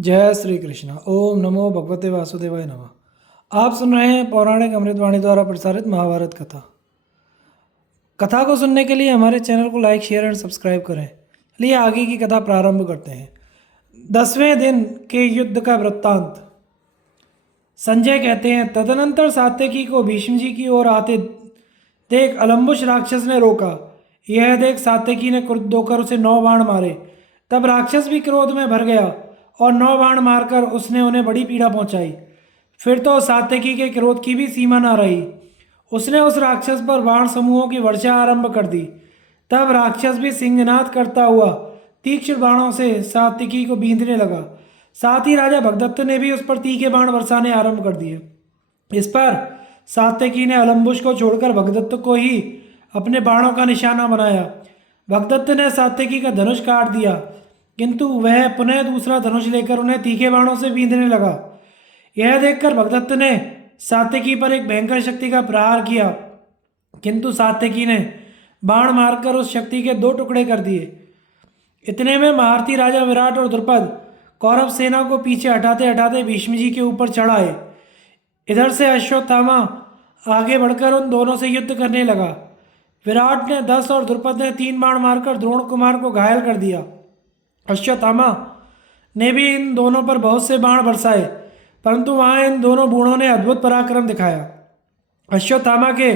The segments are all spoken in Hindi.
जय श्री कृष्ण। ओम नमो भगवते वासुदेवाय नमः। आप सुन रहे हैं पौराणिक अमृतवाणी द्वारा प्रसारित महाभारत कथा। कथा को सुनने के लिए हमारे चैनल को लाइक शेयर एंड सब्सक्राइब करें। चलिए आगे की कथा प्रारंभ करते हैं। 10वें दिन के युद्ध का वृत्तांत। संजय कहते हैं, तदनंतर सात्यकी को भीष्म जी की ओर आते देख अलम्बुश राक्षस ने रोका। यह देख सात्यकी ने क्रुद्ध होकर उसे 9 बाण मारे। तब राक्षस भी क्रोध में भर गया और 9 बाण मारकर उसने उन्हें बड़ी पीड़ा पहुंचाई। फिर तो सात्यकी के क्रोध की भी सीमा न रही। उसने उस राक्षस पर बाण समूहों की वर्षा आरंभ कर दी। तब राक्षस भी सिंहनाद करता हुआ तीक्ष्ण बाणों से सात्यकी को बींधने लगा। साथ ही राजा भगदत्त ने भी उस पर तीखे बाण बरसाने आरंभ कर दिए। इस पर सात्यकी ने अलम्बुश को छोड़कर भगदत्त को ही अपने बाणों का निशाना बनाया। भगदत्त ने सात्यकी का धनुष काट दिया, किंतु वह पुनः दूसरा धनुष लेकर उन्हें तीखे बाणों से बींधने लगा। यह देखकर भगदत्त ने सात्यकी पर एक भयंकर शक्ति का प्रहार किया, किंतु सात्यकी ने बाण मारकर उस शक्ति के 2 टुकड़े कर दिए। इतने में महारथी राजा विराट और द्रुपद कौरव सेना को पीछे हटाते हटाते भीष्म जी के ऊपर चढ़ आए। इधर से अश्वत्थामा आगे बढ़कर उन दोनों से युद्ध करने लगा। विराट ने 10 और द्रुपद ने 3 बाण मारकर द्रोण कुमार को घायल कर दिया। अश्वत्थामा ने भी इन दोनों पर बहुत से बाण बरसाए, परंतु वहां इन दोनों बूढ़ों ने अद्भुत पराक्रम दिखाया। अश्वत्थामा के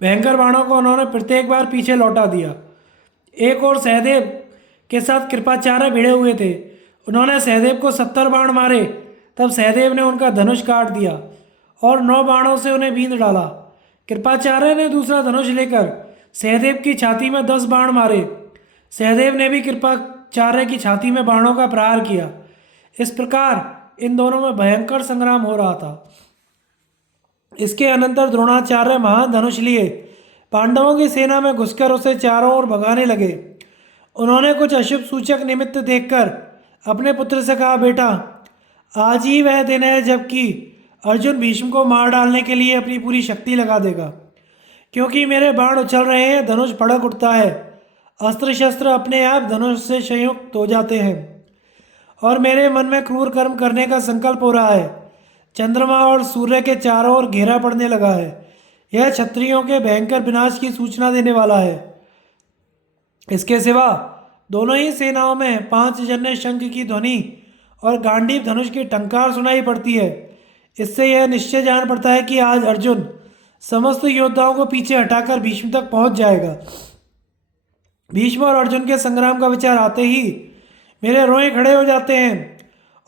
भयंकर बाणों को उन्होंने प्रत्येक बार पीछे लौटा दिया। एक और सहदेव के साथ कृपाचार्य भिड़े हुए थे। उन्होंने सहदेव को 70 बाण मारे। तब सहदेव ने उनका धनुष काट दिया और 9 बाणों से उन्हें बींध डाला। कृपाचार्य ने दूसरा धनुष लेकर सहदेव की छाती में 10 बाण मारे। सहदेव ने भी कृपाचार्य की छाती में बाणों का प्रहार किया। इस प्रकार इन दोनों में भयंकर संग्राम हो रहा था। इसके अनंतर द्रोणाचार्य महाधनुष लिए पांडवों की सेना में घुसकर उसे चारों ओर भगाने लगे। उन्होंने कुछ अशुभ सूचक निमित्त देखकर अपने पुत्र से कहा, बेटा, आज ही वह दिन है जबकि अर्जुन भीष्म को मार डालने के लिए अपनी पूरी शक्ति लगा देगा, क्योंकि मेरे बाण उछल रहे हैं, धनुष फड़क उठता है, अस्त्र शस्त्र अपने आप धनुष से संयुक्त हो जाते हैं और मेरे मन में क्रूर कर्म करने का संकल्प हो रहा है। चंद्रमा और सूर्य के चारों ओर घेरा पड़ने लगा है। यह क्षत्रियों के भयंकर विनाश की सूचना देने वाला है। इसके सिवा दोनों ही सेनाओं में 5 जन्य शंख की ध्वनि और गांडीव धनुष की टंकार सुनाई पड़ती है। इससे यह निश्चय जान पड़ता है कि आज अर्जुन समस्त योद्धाओं को पीछे हटाकर भीष्म तक पहुंच जाएगा। भीष्म और अर्जुन के संग्राम का विचार आते ही मेरे रोए खड़े हो जाते हैं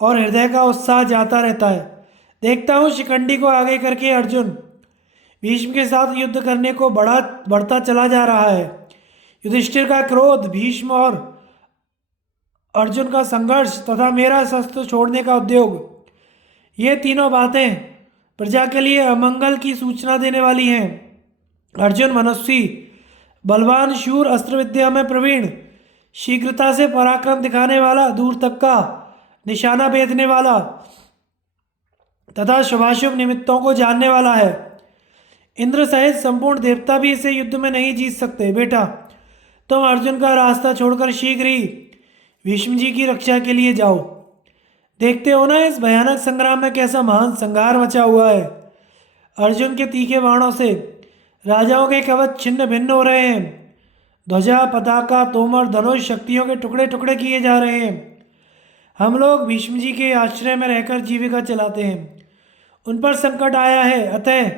और हृदय का उत्साह जाता रहता है। देखता हूँ शिखंडी को आगे करके अर्जुन भीष्म के साथ युद्ध करने को बढ़ता चला जा रहा है। युधिष्ठिर का क्रोध, भीष्म और अर्जुन का संघर्ष तथा मेरा शस्त्र छोड़ने का उद्योग, ये तीनों बातें प्रजा के लिए अमंगल की सूचना देने वाली हैं। अर्जुन मनस्वी, बलवान, शूर, अस्त्र विद्या में प्रवीण, शीघ्रता से पराक्रम दिखाने वाला, दूर तक का निशाना भेदने वाला तथा शुभाशुभ निमित्तों को जानने वाला है। इंद्र सहित संपूर्ण देवता भी इसे युद्ध में नहीं जीत सकते। बेटा, तुम अर्जुन का रास्ता छोड़कर शीघ्र ही भीष्म जी की रक्षा के लिए जाओ। देखते हो ना इस भयानक संग्राम में कैसा महान संहार मचा हुआ है। अर्जुन के तीखे बाणों से राजाओं के कवच छिन्न भिन्न हो रहे हैं। ध्वजा, पताका, तोमर, धनुष शक्तियों के टुकड़े टुकड़े किए जा रहे हैं। हम लोग भीष्म जी के आश्रय में रहकर जीविका चलाते हैं। उन पर संकट आया है, अतः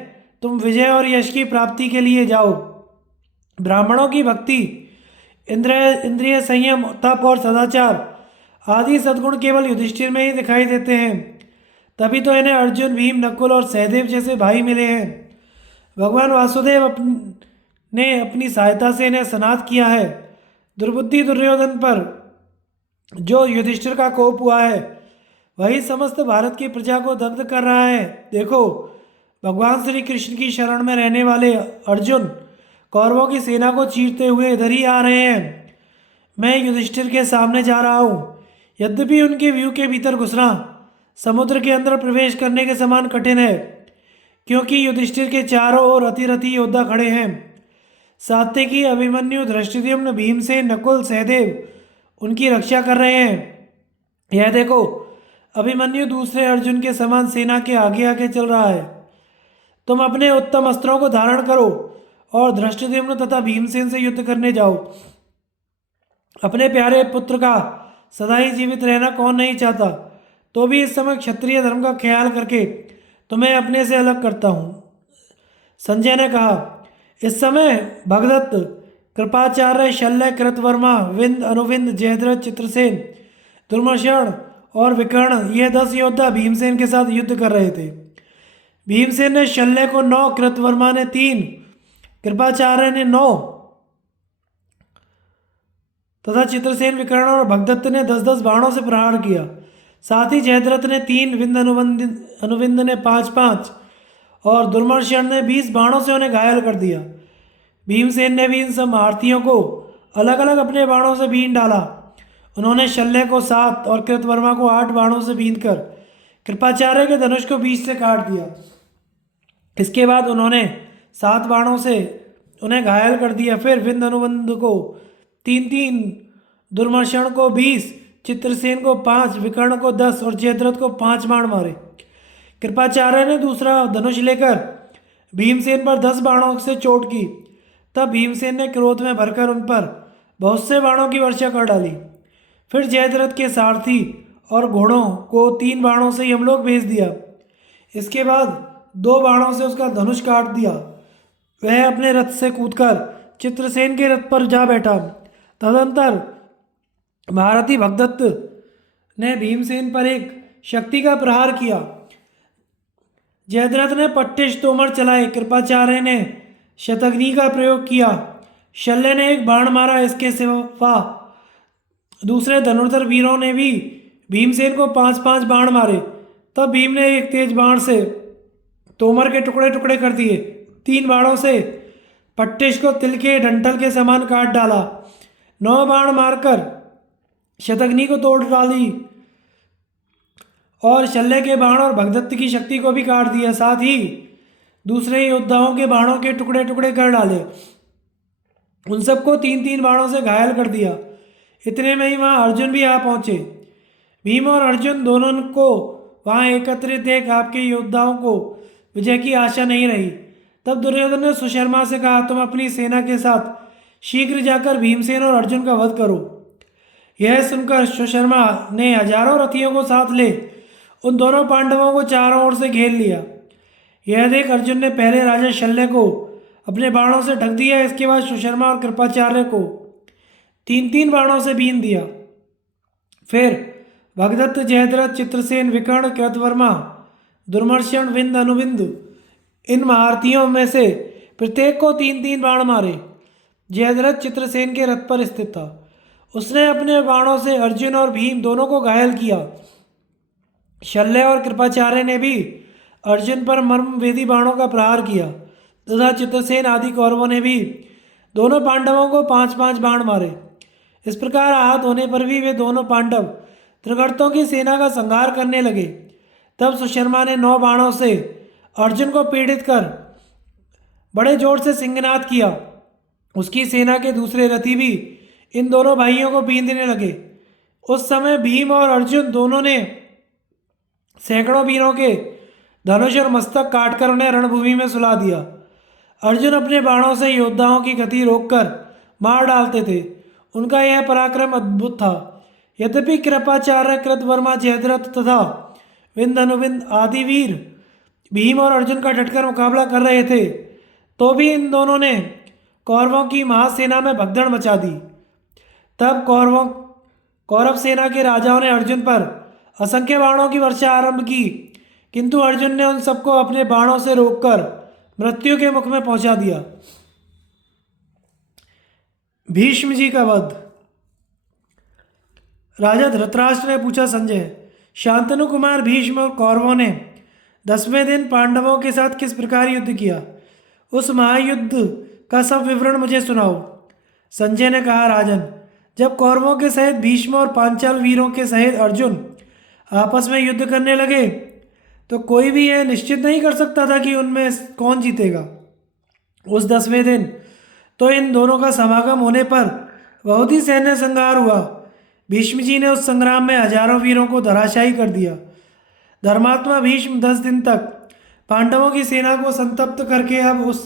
तुम विजय और यश की प्राप्ति के लिए जाओ। ब्राह्मणों की भक्ति, इंद्रिय संयम, तप और सदाचार आदि सद्गुण केवल युधिष्ठिर में ही दिखाई देते हैं। तभी तो इन्हें अर्जुन, भीम, नकुल और सहदेव जैसे भाई मिले हैं। भगवान वासुदेव ने अपनी सहायता से इन्हें सनाथ किया है। दुर्बुद्धि दुर्योधन पर जो युधिष्ठिर का कोप हुआ है, वही समस्त भारत की प्रजा को दग्ध कर रहा है। देखो, भगवान श्री कृष्ण की शरण में रहने वाले अर्जुन कौरवों की सेना को चीरते हुए इधर ही आ रहे हैं। मैं युधिष्ठिर के सामने जा रहा हूँ। यद्यपि उनके व्यू के भीतर घुसना समुद्र के अंदर प्रवेश करने के समान कठिन है, क्योंकि युधिष्ठिर के चारों ओर अतिरथी योद्धा खड़े हैं। सात्यकी, अभिमन्यु, धृष्टद्युम्न, भीमसेन, नकुल, सहदेव उनकी रक्षा कर रहे हैं। यह देखो, अभिमन्यु दूसरे अर्जुन के समान सेना के आगे आगे चल रहा है। तुम अपने उत्तम अस्त्रों को धारण करो और धृष्टद्युम्न तथा भीमसेन से युद्ध करने जाओ। अपने प्यारे पुत्र का सदा ही जीवित रहना कौन नहीं चाहता, तो भी इस समय क्षत्रिय धर्म का ख्याल करके तुम्हें अपने से अलग करता हूँ। संजय ने कहा, इस समय भगदत्त, कृपाचार्य, शल्य, कृतवर्मा, विंद, अनुविंद, जयद्रथ, चित्रसेन, दुर्मर्शन और विकर्ण, ये 10 योद्धा भीमसेन के साथ युद्ध कर रहे थे। भीमसेन ने शल्य को 9, कृतवर्मा ने 3, कृपाचार्य ने 9 तथा चित्रसेन, विकर्ण और भगदत्त ने 10-10 बाणों से प्रहार किया। साथ ही जयद्रथ ने 3, विंद, अनुविंद ने 5-5 और दुर्मर्शन ने 20 बाणों से उन्हें घायल कर दिया। भीमसेन ने भी इन सब महारथियों को अलग अलग अपने बाणों से बीन डाला। उन्होंने शल्य को 7 और कृतवर्मा को 8 बाणों से बीनकर कृपाचार्य के धनुष को बीच से काट दिया। इसके बाद उन्होंने 7 बाणों से उन्हें घायल कर दिया। फिर विंद, अनुबंध को 3-3, दुर्मर्शन को 20, चित्रसेन को 5, विकर्ण को 10 और जयद्रथ को 5 बाण मारे। कृपाचार्य ने दूसरा धनुष लेकर भीमसेन पर 10 बाणों से चोट की। तब भीमसेन ने क्रोध में भरकर उन पर बहुत से बाणों की वर्षा कर डाली। फिर जयद्रथ के सारथी और घोड़ों को 3 बाणों से यमलोक भेज दिया। इसके बाद 2 बाणों से उसका धनुष काट दिया। वह अपने रथ से कूदकर चित्रसेन के रथ पर जा बैठा। तदंतर महारथी भगदत्त ने भीमसेन पर एक शक्ति का प्रहार किया। जयद्रथ ने पट्टिश तोमर चलाए। कृपाचार्य ने शतघ्नि का प्रयोग किया। शल्य ने एक बाण मारा। इसके सिवा दूसरे धनुर्धर वीरों ने भी भीमसेन को 5-5 बाण मारे। तब भीम ने एक तेज बाण से तोमर के टुकड़े टुकड़े कर दिए। 3 बाणों से पट्टिश को तिल के डंठल के समान काट डाला। 9 बाण मारकर शतघ्नि को तोड़ डाली और शल्य के बाण और भगदत्त की शक्ति को भी काट दिया। साथ ही दूसरे योद्धाओं के बाणों के टुकड़े टुकड़े कर डाले। उन सबको 3-3 बाणों से घायल कर दिया। इतने में ही वहाँ अर्जुन भी आ पहुँचे। भीम और अर्जुन दोनों को वहाँ एकत्रित देख आपके योद्धाओं को विजय की आशा नहीं रही। तब दुर्योधन ने सुशर्मा से कहा, तुम अपनी सेना के साथ शीघ्र जाकर भीमसेन और अर्जुन का वध करो। यह सुनकर सुशर्मा ने हजारों रथियों को साथ ले उन दोनों पांडवों को चारों ओर से घेर लिया। यह देख अर्जुन ने पहले राजा शल्य को अपने बाणों से ढक दिया। इसके बाद सुशर्मा और कृपाचार्य को 3-3 बाणों से बीन दिया। फिर भगदत्त, जयद्रथ, चित्रसेन, विकर्ण, कृतवर्मा, दुर्मर्शन, विंद, अनुविंद, इन महारथियों में से प्रत्येक को 3-3 बाण मारे। जयद्रथ चित्रसेन के रथ पर स्थित था। उसने अपने बाणों से अर्जुन और भीम दोनों को घायल किया। शल्य और कृपाचार्य ने भी अर्जुन पर मर्मवेदी बाणों का प्रहार किया तथा चित्रसेन आदि कौरवों ने भी दोनों पांडवों को 5-5 बाण मारे। इस प्रकार आहत होने पर भी वे दोनों पांडव त्रिगर्तों की सेना का संहार करने लगे। तब सुशर्मा ने 9 बाणों से अर्जुन को पीड़ित कर बड़े जोर से सिंहनाद किया। उसकी सेना के दूसरे रथी भी इन दोनों भाइयों को बींधने लगे। उस समय भीम और अर्जुन दोनों ने सैकड़ों वीरों के धनुष और मस्तक काटकर उन्हें रणभूमि में सुला दिया। अर्जुन अपने बाणों से योद्धाओं की गति रोककर मार डालते थे। उनका यह पराक्रम अद्भुत था। यद्यपि कृपाचार्य, कृतवर्मा, जयद्रथ तथा विंद, अनुविंद आदि वीर भीम और अर्जुन का डटकर मुकाबला कर रहे थे, तो भी इन दोनों ने कौरवों की महासेना में भगदड़ मचा दी। तब कौरव सेना के राजाओं ने अर्जुन पर असंख्य बाणों की वर्षा आरंभ की, किंतु अर्जुन ने उन सबको अपने बाणों से रोककर मृत्यु के मुख में पहुंचा दिया। भीष्म जी का वध। राजा धृतराष्ट्र ने पूछा, संजय, शांतनु कुमार भीष्म और कौरवों ने 10वें दिन पांडवों के साथ किस प्रकार युद्ध किया? उस महायुद्ध का सब विवरण मुझे सुनाओ। संजय ने कहा, राजन, जब कौरवों के सहित भीष्म और पांचाल वीरों के सहित अर्जुन आपस में युद्ध करने लगे तो कोई भी यह निश्चित नहीं कर सकता था कि उनमें कौन जीतेगा। उस 10वें दिन तो इन दोनों का समागम होने पर बहुत ही सैन्य संहार हुआ। भीष्म जी ने उस संग्राम में हजारों वीरों को धराशायी कर दिया। धर्मात्मा भीष्म 10 दिन तक पांडवों की सेना को संतप्त करके अब उस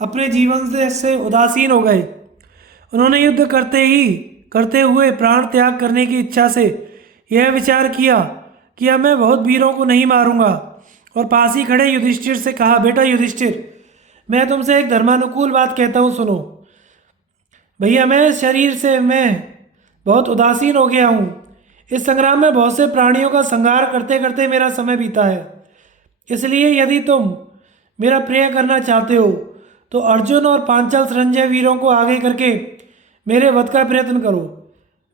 अपने जीवन से उदासीन हो गए। उन्होंने युद्ध करते हुए प्राण त्याग करने की इच्छा से यह विचार किया कि अब मैं बहुत वीरों को नहीं मारूंगा, और पास ही खड़े युधिष्ठिर से कहा, बेटा युधिष्ठिर, मैं तुमसे एक धर्मानुकूल बात कहता हूँ, सुनो। भैया, मैं बहुत उदासीन हो गया हूँ। इस संग्राम में बहुत से प्राणियों का संहार करते करते मेरा समय बीता है। इसलिए यदि तुम मेरा प्रिय करना चाहते हो तो अर्जुन और पांचाल संजय वीरों को आगे करके मेरे वध का प्रयत्न करो।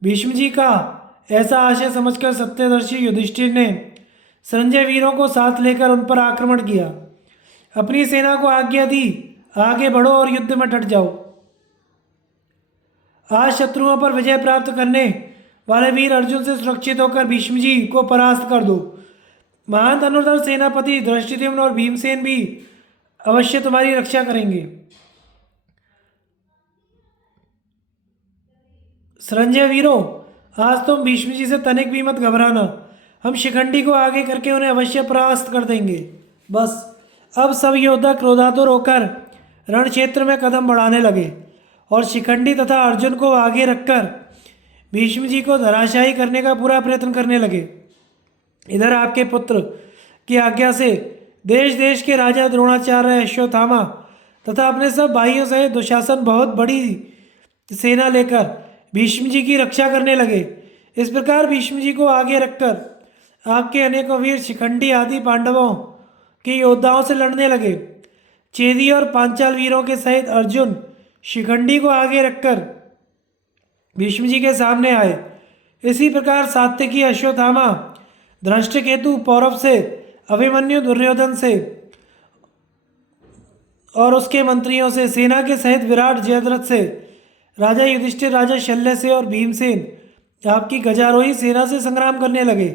भीष्म जी का ऐसा आशय समझकर सत्यदर्शी युधिष्ठिर ने संजय वीरों को साथ लेकर उन पर आक्रमण किया। अपनी सेना को आज्ञा दी, आगे बढ़ो और युद्ध में डट जाओ। आज शत्रुओं पर विजय प्राप्त करने वाले वीर अर्जुन से सुरक्षित होकर भीष्म जी को परास्त कर दो। महान धनुर्धर सेनापति धृष्टद्युम्न और भीमसेन भी अवश्य तुम्हारी रक्षा करेंगे। संजय वीरों, आज तुम भीष्म जी से तनिक भी मत घबराना। हम शिखंडी को आगे करके उन्हें अवश्य परास्त कर देंगे। बस अब सब योद्धा क्रोधातुर होकर रण क्षेत्र में कदम बढ़ाने लगे और शिखंडी तथा अर्जुन को आगे रखकर भीष्म जी को धराशायी करने का पूरा प्रयत्न करने लगे। इधर आपके पुत्र की आज्ञा से देश देश के राजा द्रोणाचार्य, अश्वत्थामा तथा अपने सब भाइयों सहित दुशासन बहुत बड़ी सेना लेकर भीष्म जी की रक्षा करने लगे। इस प्रकार भीष्म जी को आगे रखकर आपके अनेकों वीर शिखंडी आदि पांडवों के योद्धाओं से लड़ने लगे। चेदी और पांचाल वीरों के सहित अर्जुन शिखंडी को आगे रखकर भीष्म जी के सामने आए। इसी प्रकार सात्यकी, अश्वत्थामा, धृष्टकेतु, पौरव से अभिमन्यु, दुर्योधन से और उसके मंत्रियों से, सेना के सहित विराट, जयद्रथ से, राजा युधिष्ठिर, राजा शल्य से और भीमसेन आपकी गजारोही सेना से संग्राम करने लगे।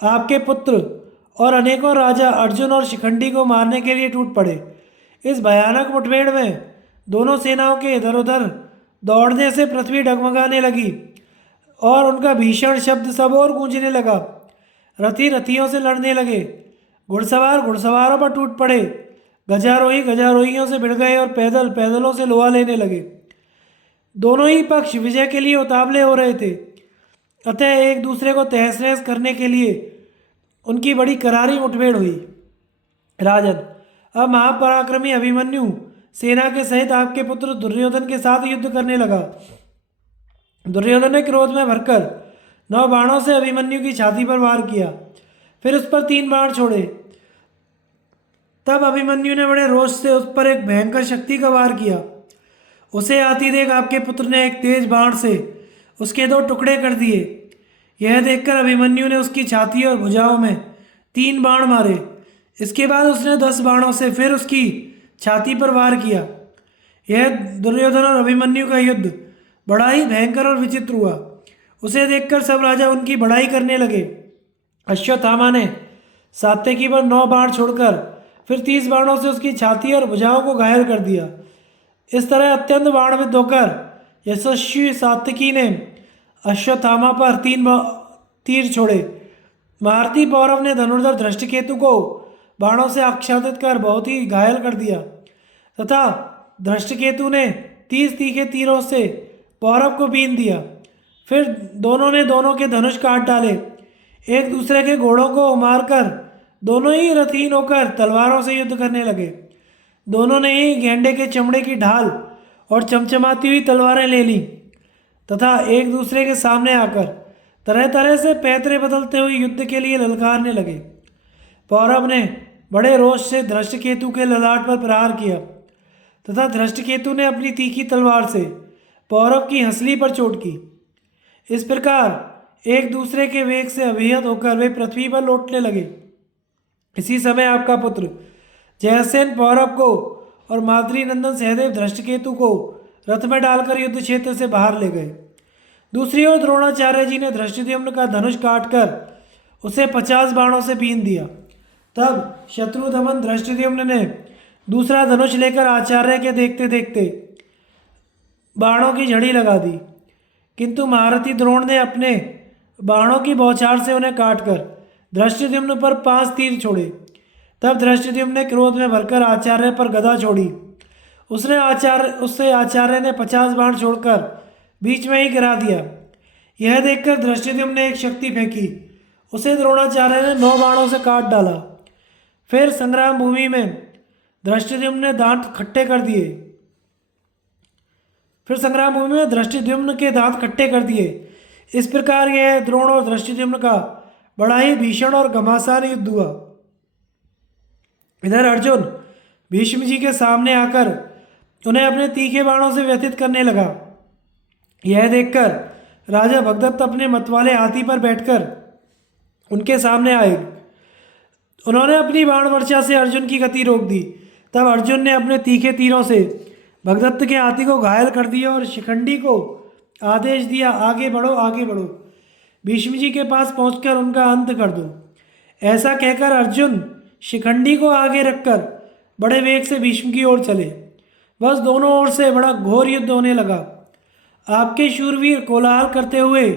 आपके पुत्र और अनेकों राजा अर्जुन और शिखंडी को मारने के लिए टूट पड़े। इस भयानक मुठभेड़ में दोनों सेनाओं के इधर उधर दौड़ने से पृथ्वी डगमगाने लगी और उनका भीषण शब्द सब और गूंजने लगा। रथी रथियों से लड़ने लगे, घुड़सवार घुड़सवारों पर टूट पड़े, गजारोही गजारोहियों से भिड़ गए और पैदल पैदलों से लोहा लेने लगे। दोनों ही पक्ष विजय के लिए उतावले हो रहे थे, अतः एक दूसरे को तहस नहस करने के लिए उनकी बड़ी करारी मुठभेड़ हुई। राजन, अब महापराक्रमी अभिमन्यु सेना के सहित आपके पुत्र दुर्योधन के साथ युद्ध करने लगा। दुर्योधन ने क्रोध में भरकर 9 बाणों से अभिमन्यु की छाती पर वार किया, फिर उस पर 3 बाण छोड़े। तब अभिमन्यु ने बड़े रोष से उस पर एक भयंकर शक्ति का वार किया। उसे आती देख आपके पुत्र ने एक तेज बाण से उसके 2 टुकड़े कर दिए। यह देखकर अभिमन्यु ने उसकी छाती और भुजाओं में 3 बाण मारे। इसके बाद उसने 10 बाणों से फिर उसकी छाती पर वार किया। यह दुर्योधन और अभिमन्यु का युद्ध बड़ा ही भयंकर और विचित्र हुआ। उसे देखकर सब राजा उनकी बड़ाई करने लगे। अश्वत्थामा ने सात्यकी पर 9 बाण छोड़कर फिर 30 बाणों से उसकी छाती और भुजाओं को घायल कर दिया। इस तरह अत्यंत बाणविद्ध होकर यशस्वी सात्यकी ने अश्वत्थामा पर 3 तीर छोड़े। महारथी पौरव ने धनुर्धर धृष्टकेतु को बाणों से आच्छादित कर बहुत ही घायल कर दिया तथा धृष्टकेतु ने 30 तीखे तीरों से पौरव को बीन दिया। फिर दोनों ने दोनों के धनुष काट डाले। एक दूसरे के घोड़ों को मारकर दोनों ही रथहीन होकर तलवारों से युद्ध करने लगे। दोनों ने ही गेंडे के चमड़े की ढाल और चमचमाती हुई तलवारें ले लीं तथा एक दूसरे के सामने आकर तरह तरह से पैतरे बदलते हुए युद्ध के लिए ललकारने लगे। पौरव ने बड़े रोष से धृष्टकेतु के ललाट पर प्रहार किया तथा धृष्टकेतु ने अपनी तीखी तलवार से पौरव की हंसली पर चोट की। इस प्रकार एक दूसरे के वेग से अभिहत होकर वे पृथ्वी पर लौटने लगे। इसी समय आपका पुत्र जयसेन पौरव को और माद्री नंदन सहदेव धृष्टकेतु को रथ में डालकर युद्ध क्षेत्र से बाहर ले गए। दूसरी ओर द्रोणाचार्य जी ने धृष्टद्युम्न का धनुष काटकर उसे 50 बाणों से बीन दिया। तब शत्रुदमन धृष्टद्युम्न ने दूसरा धनुष लेकर आचार्य के देखते देखते बाणों की झड़ी लगा दी, किंतु महारथी द्रोण ने अपने बाणों की बौछार से उन्हें काटकर धृष्टद्युम्न पर 5 तीर छोड़े। तब धृष्टद्युम्न ने क्रोध में भरकर आचार्य पर गदा छोड़ी। उससे आचार्य ने 50 बाण छोड़कर बीच में ही गिरा दिया। यह देखकर धृष्टद्युम्न ने एक शक्ति फेंकी, उसे द्रोणाचार्य ने 9 बाणों से काट डाला। फिर संग्राम भूमि में धृष्टद्युम्न ने दांत खट्टे कर दिए। के दांत खट्टे कर दिए। इस प्रकार यह द्रोण और धृष्टद्युम्न का बड़ा ही भीषण और घमासान युद्ध हुआ। इधर अर्जुन भीष्म जी के सामने आकर उन्हें अपने तीखे बाणों से व्यथित करने लगा। यह देखकर राजा भगदत्त अपने मतवाले हाथी पर बैठकर उनके सामने आए। उन्होंने अपनी बाण वर्षा से अर्जुन की गति रोक दी। तब अर्जुन ने अपने तीखे तीरों से भगदत्त के हाथी को घायल कर दिया और शिखंडी को आदेश दिया, आगे बढ़ो, आगे बढ़ो, भीष्म जी के पास पहुंचकर उनका अंत कर दो। ऐसा कहकर अर्जुन शिखंडी को आगे रखकर बड़े वेग से भीष्म की ओर चले। बस दोनों ओर से बड़ा घोर युद्ध होने लगा। आपके शूरवीर कोलाहल करते हुए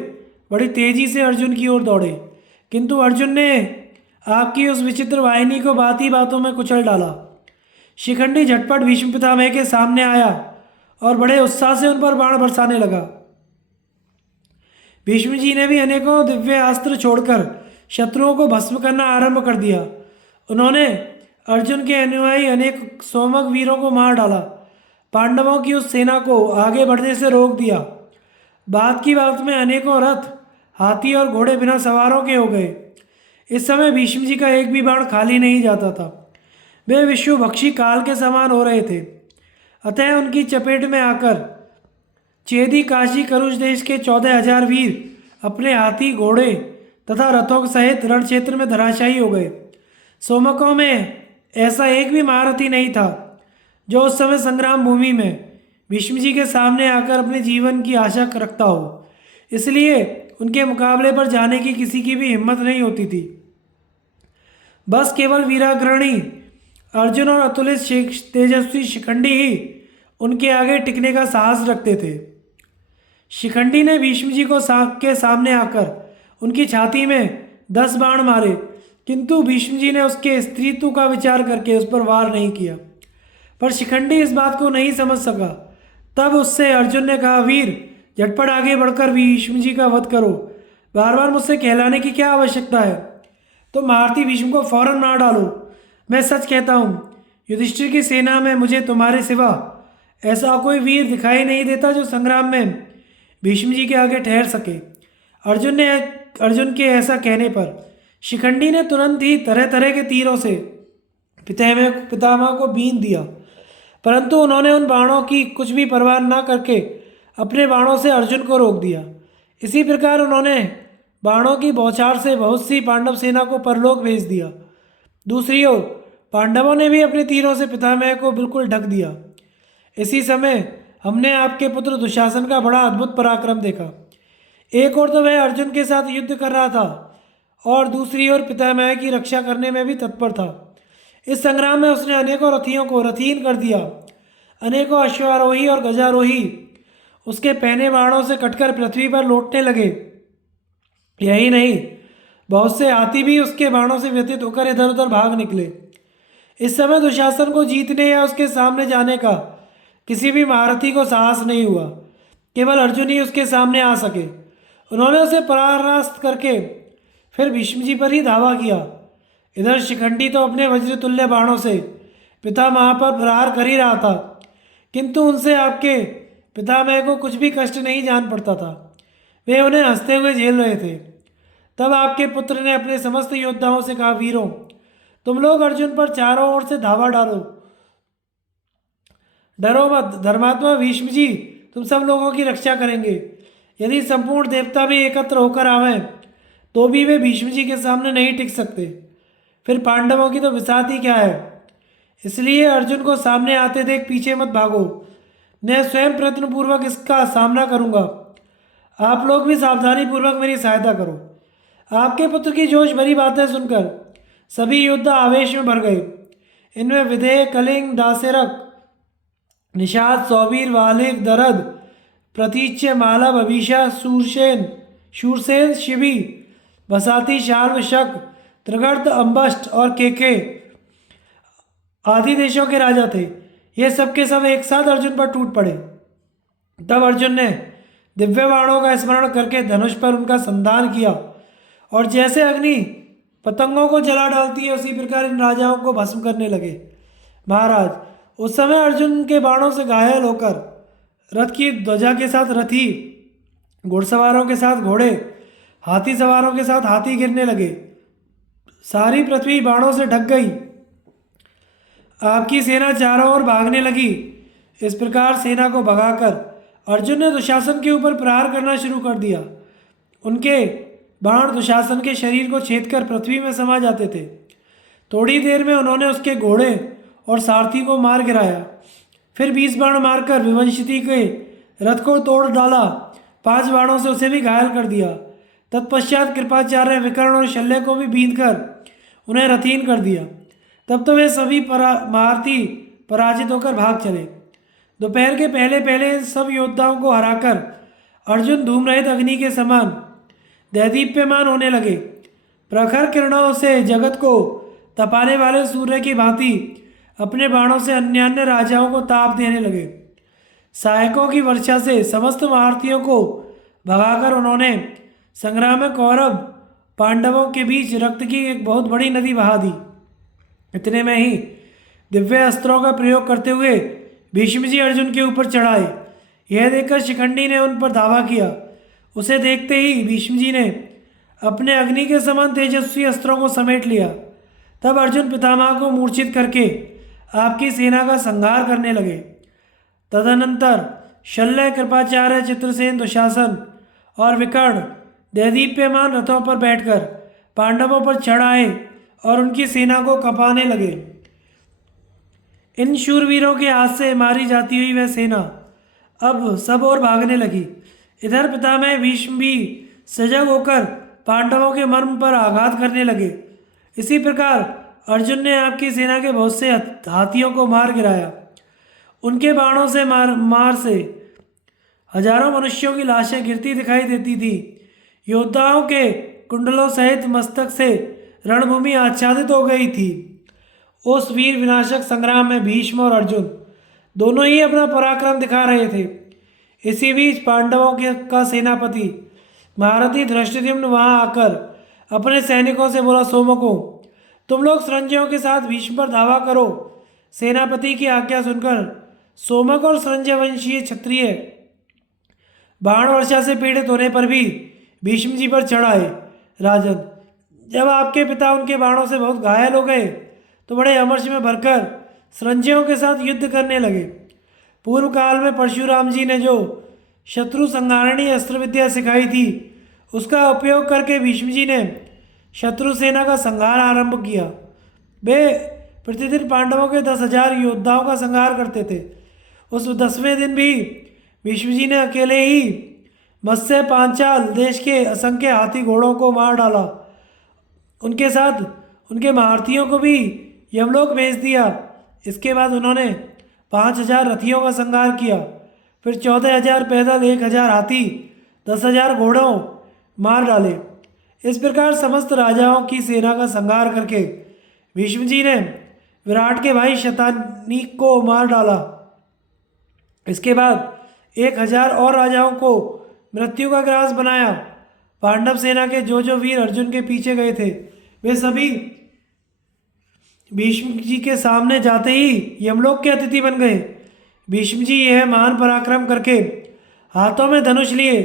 बड़ी तेजी से अर्जुन की ओर दौड़े, किंतु अर्जुन ने आपकी उस विचित्र वाहिनी को बात ही बातों में कुचल डाला। शिखंडी झटपट भीष्म पितामह के सामने आया और बड़े उत्साह से उन पर बाण बरसाने लगा। भीष्म जी ने भी अनेकों दिव्य अस्त्र छोड़कर शत्रुओं को भस्म करना आरंभ कर दिया। उन्होंने अर्जुन के अनुयायी अनेक सोमक वीरों को मार डाला। पांडवों की उस सेना को आगे बढ़ने से रोक दिया। बात की बात में अनेकों रथ, हाथी और घोड़े बिना सवारों के हो गए। इस समय भीष्म जी का एक भी बाण खाली नहीं जाता था। वे विश्वभक्षी काल के समान हो रहे थे। अतः उनकी चपेट में आकर चेदी, काशी, करुष देश के 14,000 वीर अपने हाथी, घोड़े तथा रथों सहित रण क्षेत्र में धराशायी हो गए। सोमकों में ऐसा एक भी महारथी नहीं था जो उस समय संग्राम भूमि में भीष्म जी के सामने आकर अपने जीवन की आशा रखता हो। इसलिए उनके मुकाबले पर जाने की किसी की भी हिम्मत नहीं होती थी। बस केवल वीराग्रणी अर्जुन और अतुलित तेजस्वी शिखंडी ही उनके आगे टिकने का साहस रखते थे। शिखंडी ने भीष्म जी के सामने आकर उनकी छाती में 10 बाण मारे, किंतु भीष्म जी ने उसके स्त्रीत्व का विचार करके उस पर वार नहीं किया। पर शिखंडी इस बात को नहीं समझ सका। तब उससे अर्जुन ने कहा, वीर, झटपट आगे बढ़कर भीष्म जी का वध करो। बार बार मुझसे कहलाने की क्या आवश्यकता है? तो महारथी भीष्म को फौरन मार डालो। मैं सच कहता हूँ, युधिष्ठिर की सेना में मुझे तुम्हारे सिवा ऐसा कोई वीर दिखाई नहीं देता जो संग्राम में भीष्म जी के आगे ठहर सके। अर्जुन के ऐसा कहने पर शिखंडी ने तुरंत ही तरह तरह के तीरों से पितामह को बीन दिया, परंतु उन्होंने उन बाणों की कुछ भी परवाह न करके अपने बाणों से अर्जुन को रोक दिया। इसी प्रकार उन्होंने बाणों की बौछार से बहुत सी पांडव सेना को परलोक भेज दिया। दूसरी ओर पांडवों ने भी अपने तीरों से पितामह को बिल्कुल ढक दिया। इसी समय हमने आपके पुत्र दुशासन का बड़ा अद्भुत पराक्रम देखा। एक ओर तो वह अर्जुन के साथ युद्ध कर रहा था और दूसरी ओर पितामह की रक्षा करने में भी तत्पर था। इस संग्राम में उसने अनेकों रथियों को रथहीन कर दिया। अनेकों अश्वारोही और गजारोही उसके पहने बाणों से कटकर पृथ्वी पर लौटने लगे। यही नहीं, बहुत से हाथी भी उसके बाणों से व्यथित होकर इधर उधर भाग निकले। इस समय दुशासन को जीतने या उसके सामने जाने का किसी भी महारथी को साहस नहीं हुआ। केवल अर्जुन ही उसके सामने आ सके। उन्होंने उसे परास्त करके फिर भीष्म जी पर ही धावा किया। इधर शिखंडी तो अपने वज्रतुल्य बाणों से पितामह पर प्रहार कर ही रहा था, किंतु उनसे आपके पितामह को कुछ भी कष्ट नहीं जान पड़ता था। वे उन्हें हंसते हुए झेल रहे थे। तब आपके पुत्र ने अपने समस्त योद्धाओं से कहा, वीरों, तुम लोग अर्जुन पर चारों ओर से धावा डालो, डरो मत। धर्मात्मा भीष्म जी तुम सब लोगों की रक्षा करेंगे। यदि संपूर्ण देवता भी एकत्र होकर आवें तो भी वे भीष्म जी के सामने नहीं टिक सकते। फिर पांडवों की तो बिसात ही क्या है। इसलिए अर्जुन को सामने आते देख पीछे मत भागो। मैं स्वयं प्रयत्नपूर्वक इसका सामना करूंगा। आप लोग भी सावधानी पूर्वक मेरी सहायता करो। आपके पुत्र की जोश भरी बातें सुनकर सभी योद्धा आवेश में भर गए। इनमें विदेह, कलिंग, दासेरक, निषाद, सौबीर, वालिक, दरद, प्रतीच्य, मालव, अभिषा, शूरसेन, शिबी, बसाती, शाल्व, शक, त्रिगर्त, अम्बष्ट और केके आदि देशों के राजा थे। ये सब के सब एक साथ अर्जुन पर टूट पड़े। तब अर्जुन ने दिव्य बाणों का स्मरण करके धनुष पर उनका संधान किया, और जैसे अग्नि पतंगों को जला डालती है उसी प्रकार इन राजाओं को भस्म करने लगे। महाराज, उस समय अर्जुन के बाणों से घायल होकर रथ की ध्वजा के साथ रथी, घुड़सवारों के साथ घोड़े, हाथी सवारों के साथ हाथी गिरने लगे। सारी पृथ्वी बाणों से ढक गई। आपकी सेना चारों ओर भागने लगी। इस प्रकार सेना को भगाकर अर्जुन ने दुशासन के ऊपर प्रहार करना शुरू कर दिया। उनके बाण दुशासन के शरीर को छेदकर पृथ्वी में समा जाते थे। थोड़ी देर में उन्होंने उसके घोड़े और सारथी को मार गिराया। फिर 20 बाण मारकर विवंशिति के रथ को तोड़ डाला। 5 बाणों से उसे भी घायल कर दिया। तत्पश्चात कृपाचार्य, विकर्ण और शल्य को भी बींधकर उन्हें रथहीन कर दिया। तब तो वे सभी महारथी पराजित होकर भाग चले। दोपहर के पहले पहले सब योद्धाओं को हराकर अर्जुन धूमरहित अग्नि के समान दैदीप्यमान होने लगे। प्रखर किरणों से जगत को तपाने वाले सूर्य की भांति अपने बाणों से अन्य राजाओं को ताप देने लगे। सहायकों की वर्षा से समस्त महारथियों को भगाकर उन्होंने संग्राम में कौरव पांडवों के बीच रक्त की एक बहुत बड़ी नदी बहा दी। इतने में ही दिव्य अस्त्रों का प्रयोग करते हुए भीष्म जी अर्जुन के ऊपर चढ़ाए। यह देखकर शिखंडी ने उन पर धावा किया। उसे देखते ही भीष्म जी ने अपने अग्नि के समान तेजस्वी अस्त्रों को समेट लिया। तब अर्जुन पितामह को मूर्छित करके आपकी सेना का संहार करने लगे। तदनंतर शल्य, कृपाचार्य, चित्रसेन, दुशासन और विकर्ण दैदीप्यमान रथों पर बैठकर पांडवों पर चढ़ आए और उनकी सेना को कंपाने लगे। इन शूरवीरों के हाथ से मारी जाती हुई वह सेना अब सब और भागने लगी। इधर पितामह भीष्म भी सजग होकर पांडवों के मर्म पर आघात करने लगे। इसी प्रकार अर्जुन ने आपकी सेना के बहुत से हाथियों को मार गिराया। उनके बाणों से मार से हजारों मनुष्यों की लाशें गिरती दिखाई देती थी। योद्धाओं के कुंडलों सहित मस्तक से रणभूमि आच्छादित हो गई थी। उस वीर विनाशक संग्राम में भीष्म और अर्जुन दोनों ही अपना पराक्रम दिखा रहे थे। इसी बीच पांडवों का सेनापति महारथी धृष्टद्युम्न वहां आकर अपने सैनिकों से बोला, सोमकों, तुम लोग संजयों के साथ भीष्म पर धावा करो। सेनापति की आज्ञा सुनकर सोमक और संजय वंशीय क्षत्रिय बाण वर्षा से पीड़ित होने पर भी भीष्म जी पर चढ़ आए। राजन, जब आपके पिता उनके बाणों से बहुत घायल हो गए तो बड़े अमर्ष में भरकर संजयों के साथ युद्ध करने लगे। पूर्व काल में परशुराम जी ने जो शत्रु संहारणी अस्त्र विद्या सिखाई थी उसका उपयोग करके भीष्म जी ने शत्रु सेना का संहार आरंभ किया। वे प्रतिदिन पांडवों के 10,000 योद्धाओं का संहार करते थे। उस 10वें दिन भी भीष्म जी ने अकेले ही मत्स्य पांचाल देश के असंख्य हाथी घोड़ों को मार डाला। उनके साथ उनके महारथियों को भी यमलोक भेज दिया। इसके बाद उन्होंने 5,000 रथियों का संहार किया। फिर 14,000 पैदल, 1,000 हाथी, 10,000 घोड़ों मार डाले। इस प्रकार समस्त राजाओं की सेना का संहार करके भीष्म जी ने विराट के भाई शतानीक को मार डाला। इसके बाद 1,000 और राजाओं को मृत्यु का ग्रास बनाया। पांडव सेना के जो वीर अर्जुन के पीछे गए थे वे सभी भीष्म जी के सामने जाते ही यमलोक के अतिथि बन गए। भीष्म जी यह महान पराक्रम करके हाथों में धनुष लिए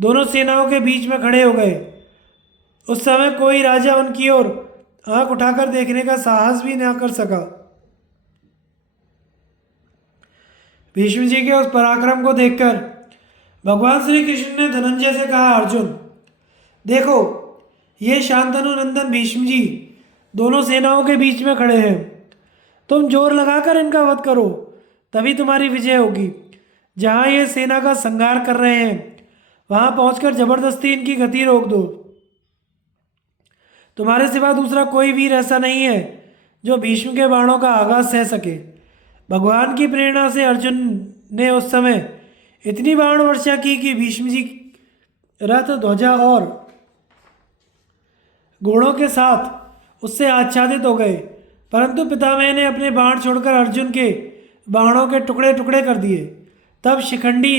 दोनों सेनाओं के बीच में खड़े हो गए। उस समय कोई राजा उनकी ओर आंख उठाकर देखने का साहस भी न कर सका। भीष्म जी के उस पराक्रम को देखकर भगवान श्री कृष्ण ने धनंजय से कहा, अर्जुन देखो, ये शांतनु नंदन भीष्म जी दोनों सेनाओं के बीच में खड़े हैं। तुम जोर लगाकर इनका वध करो, तभी तुम्हारी विजय होगी। जहाँ ये सेना का संहार कर रहे हैं वहाँ पहुंचकर जबरदस्ती इनकी गति रोक दो। तुम्हारे सिवा दूसरा कोई वीर ऐसा नहीं है जो भीष्म के बाणों का आघात सह सके। भगवान की प्रेरणा से अर्जुन ने उस समय इतनी बाण वर्षा की कि भीष्म जी रथ ध्वजा और घोड़ों के साथ उससे आच्छादित हो गए, परंतु पितामह ने अपने बाण छोड़कर अर्जुन के बाणों के टुकड़े टुकड़े कर दिए। तब शिखंडी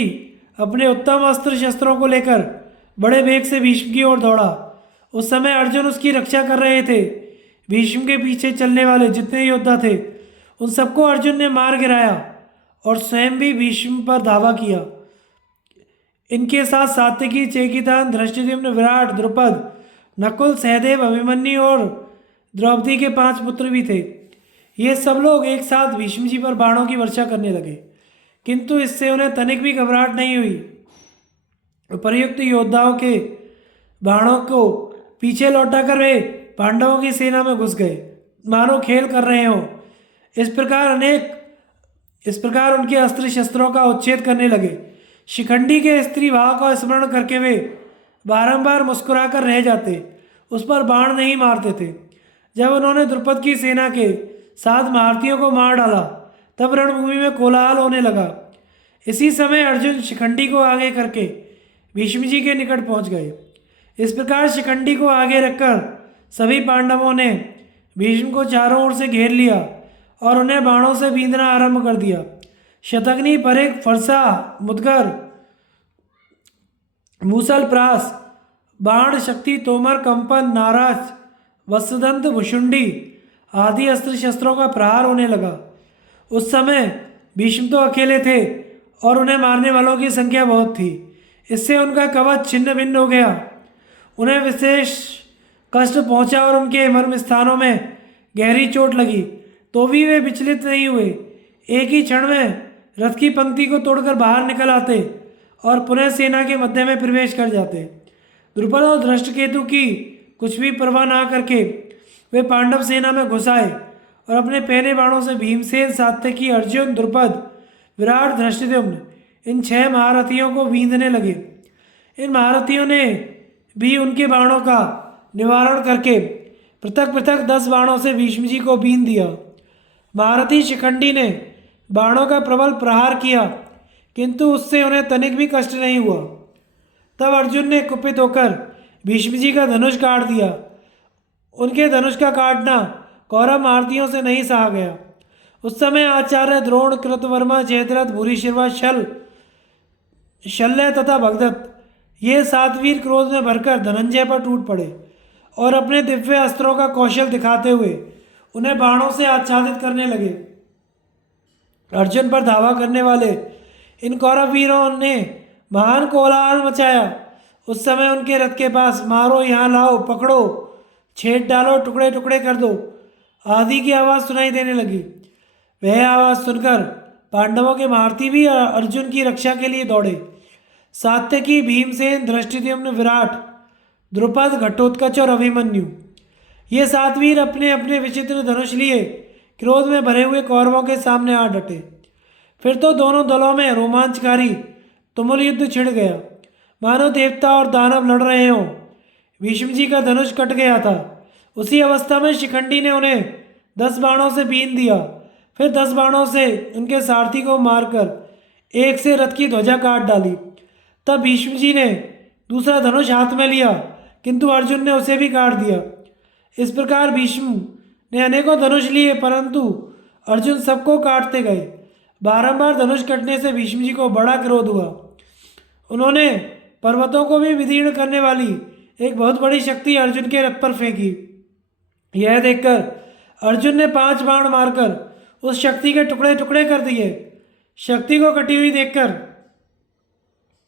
अपने उत्तम अस्त्र शस्त्रों को लेकर बड़े वेग से भीष्म की ओर दौड़ा। उस समय अर्जुन उसकी रक्षा कर रहे थे। भीष्म के पीछे चलने वाले जितने योद्धा थे उन सबको अर्जुन ने मार गिराया और स्वयं भी भीष्म पर धावा किया। इनके साथ सात्यकी, चेकितान, धृष्टद्युम्न, विराट, द्रुपद, नकुल, सहदेव, अभिमन्यु और द्रौपदी के 5 पुत्र भी थे। ये सब लोग एक साथ भीष्म जी पर बाणों की वर्षा करने लगे, किंतु इससे उन्हें तनिक भी घबराहट नहीं हुई। उपर्युक्त योद्धाओं के बाणों को पीछे लौटाकर वे पांडवों की सेना में घुस गए, मानो खेल कर रहे हों। इस प्रकार उनके अस्त्र शस्त्रों का उच्छेद करने लगे। शिखंडी के स्त्री भाव का स्मरण करके वे बारंबार मुस्कुराकर रह जाते, उस पर बाण नहीं मारते थे। जब उन्होंने द्रुपद की सेना के 7 महारथियों को मार डाला तब रणभूमि में कोलाहल होने लगा। इसी समय अर्जुन शिखंडी को आगे करके भीष्म जी के निकट पहुंच गए। इस प्रकार शिखंडी को आगे रखकर सभी पांडवों ने भीष्म को चारों ओर से घेर लिया और उन्हें बाणों से बींधना आरंभ कर दिया। शतघ्नी, परिघ, फरसा, मुदगर, मूसल, प्रास, बाण, शक्ति, तोमर, कंपन, नाराज, वत्सदंत, भुषुंडी आदि अस्त्र शस्त्रों का प्रहार होने लगा। उस समय भीष्म तो अकेले थे और उन्हें मारने वालों की संख्या बहुत थी। इससे उनका कवच छिन्न भिन्न हो गया। उन्हें विशेष कष्ट पहुंचा और उनके मर्म स्थानों में गहरी चोट लगी, तो भी वे विचलित नहीं हुए। एक ही क्षण में रथ की पंक्ति को तोड़कर बाहर निकल आते और पुनः सेना के मध्य में प्रवेश कर जाते। द्रुपद और धृष्टकेतु की कुछ भी परवाह ना करके वे पांडव सेना में घुस आए और अपने पहने बाणों से भीमसेन, सात्यकी, अर्जुन, द्रुपद, विराट, धृष्टद्युम्न इन 6 महारथियों को बींधने लगे। इन महारथियों ने भी उनके बाणों का निवारण करके पृथक पृथक 10 बाणों से भीष्म जी को बींध दिया। महारथी शिखंडी ने बाणों का प्रबल प्रहार किया, किंतु उससे उन्हें तनिक भी कष्ट नहीं हुआ। तब अर्जुन ने कुपित होकर भीष्म जी का धनुष काट दिया। उनके धनुष का काटना कौरव महारथियों से नहीं सहा गया। उस समय आचार्य द्रोण, कृतवर्मा, जयद्रथ, भूरिश्रवा, शल्य तथा भगदत्त ये 7 वीर क्रोध में भरकर धनंजय पर टूट पड़े और अपने दिव्य अस्त्रों का कौशल दिखाते हुए उन्हें बाणों से आच्छादित करने लगे। अर्जुन पर धावा करने वाले इन कौरव वीरों ने महान कोलाहल मचाया। उस समय उनके रथ के पास मारो, यहाँ लाओ, पकड़ो, छेद डालो, टुकड़े टुकड़े कर दो आदि की आवाज़ सुनाई देने लगी। वह आवाज़ सुनकर पांडवों के महारथी भी अर्जुन की रक्षा के लिए दौड़े। सात्यकी, भीमसेन, धृष्टद्युम्न, विराट, द्रुपद, घटोत्कच और अभिमन्यु ये 7 वीर अपने अपने विचित्र धनुष लिए क्रोध में भरे हुए कौरवों के सामने आ डटे। फिर तो दोनों दलों में रोमांचकारी तुमुल युद्ध छिड़ गया, मानो देवता और दानव लड़ रहे हों। भीष्म जी का धनुष कट गया था। उसी अवस्था में शिखंडी ने उन्हें 10 बाणों से बीन दिया। फिर 10 बाणों से उनके सारथी को मारकर एक से रथ की ध्वजा काट डाली। तब भीष्म जी ने दूसरा धनुष हाथ में लिया, किंतु अर्जुन ने उसे भी काट दिया। इस प्रकार भीष्म ने अनेकों धनुष लिए, परंतु अर्जुन सबको काटते गए। बारंबार धनुष कटने से भीष्म जी को बड़ा क्रोध हुआ। उन्होंने पर्वतों को भी विदीर्ण करने वाली एक बहुत बड़ी शक्ति अर्जुन के रथ पर फेंकी। यह देखकर अर्जुन ने 5 बाण मारकर उस शक्ति के टुकड़े टुकड़े कर दिए। शक्ति को कटी हुई देखकर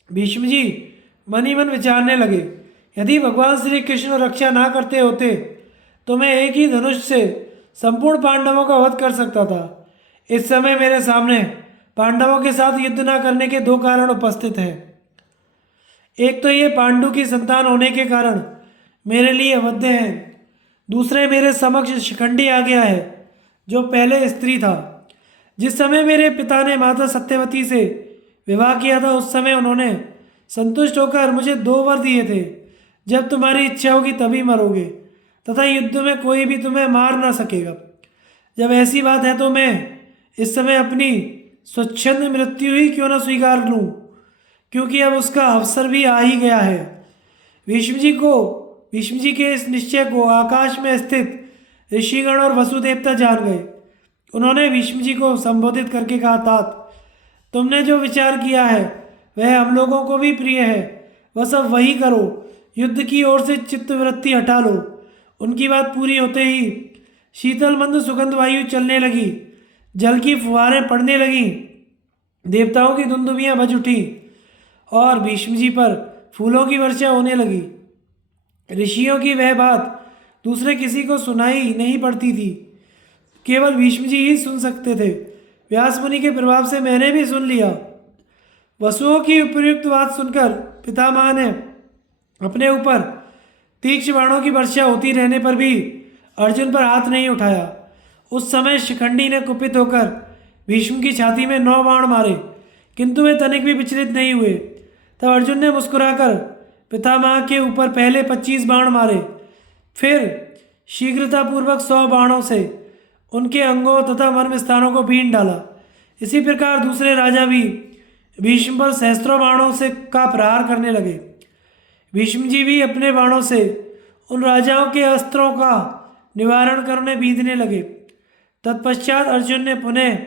भीष्म जी मन ही मन विचारने लगे, यदि भगवान श्री कृष्ण रक्षा ना करते होते तो मैं एक ही धनुष से संपूर्ण पांडवों का वध कर सकता था। इस समय मेरे सामने पांडवों के साथ युद्ध न करने के 2 कारण उपस्थित हैं। एक तो ये पांडु की संतान होने के कारण मेरे लिए अवध्य है, दूसरे मेरे समक्ष शिखंडी आ गया है जो पहले स्त्री था। जिस समय मेरे पिता ने माता सत्यवती से विवाह किया था उस समय उन्होंने संतुष्ट होकर मुझे 2 वर दिए थे, जब तुम्हारी इच्छा होगी तभी मरोगे तथा युद्ध में कोई भी तुम्हें मार ना सकेगा। जब ऐसी बात है तो मैं इस समय अपनी स्वच्छंद मृत्यु ही क्यों न स्वीकार लूँ। क्योंकि अब उसका अवसर भी आ ही गया है। भीष्म जी के इस निश्चय को आकाश में स्थित ऋषिगण और वसुदेवता जान गए। उन्होंने भीष्म जी को संबोधित करके कहा, तात, तुमने जो विचार किया है वह हम लोगों को भी प्रिय है। वह सब वही करो। युद्ध की ओर से चित्तवृत्ति हटा लो। उनकी बात पूरी होते ही शीतल मंद सुगंध वायु चलने लगी, जल की फुहारें पड़ने लगीं, देवताओं की दुंदुभियां बज उठी और भीष्म जी पर फूलों की वर्षा होने लगी। ऋषियों की वह बात दूसरे किसी को सुनाई नहीं पड़ती थी, केवल भीष्म जी ही सुन सकते थे। व्यास मुनि के प्रभाव से मैंने भी सुन लिया। वसुओं की उपयुक्त बात सुनकर पितामह ने अपने ऊपर तीक्ष्ण बाणों की वर्षा होती रहने पर भी अर्जुन पर हाथ नहीं उठाया। उस समय शिखंडी ने कुपित होकर भीष्म की छाती में 9 बाण मारे, किंतु वे तनिक भी विचलित नहीं हुए। तब अर्जुन ने मुस्कुराकर पितामह के ऊपर पहले 25 बाण मारे, फिर शीघ्रतापूर्वक 100 बाणों से उनके अंगों तथा मर्म स्थानों को बीन डाला। इसी प्रकार दूसरे राजा भी भीष्म पर सहस्त्रों बाणों से का प्रहार करने लगे। भीष्म जी भी अपने बाणों से उन राजाओं के अस्त्रों का निवारण करने बीधने लगे। तत्पश्चात अर्जुन ने पुनः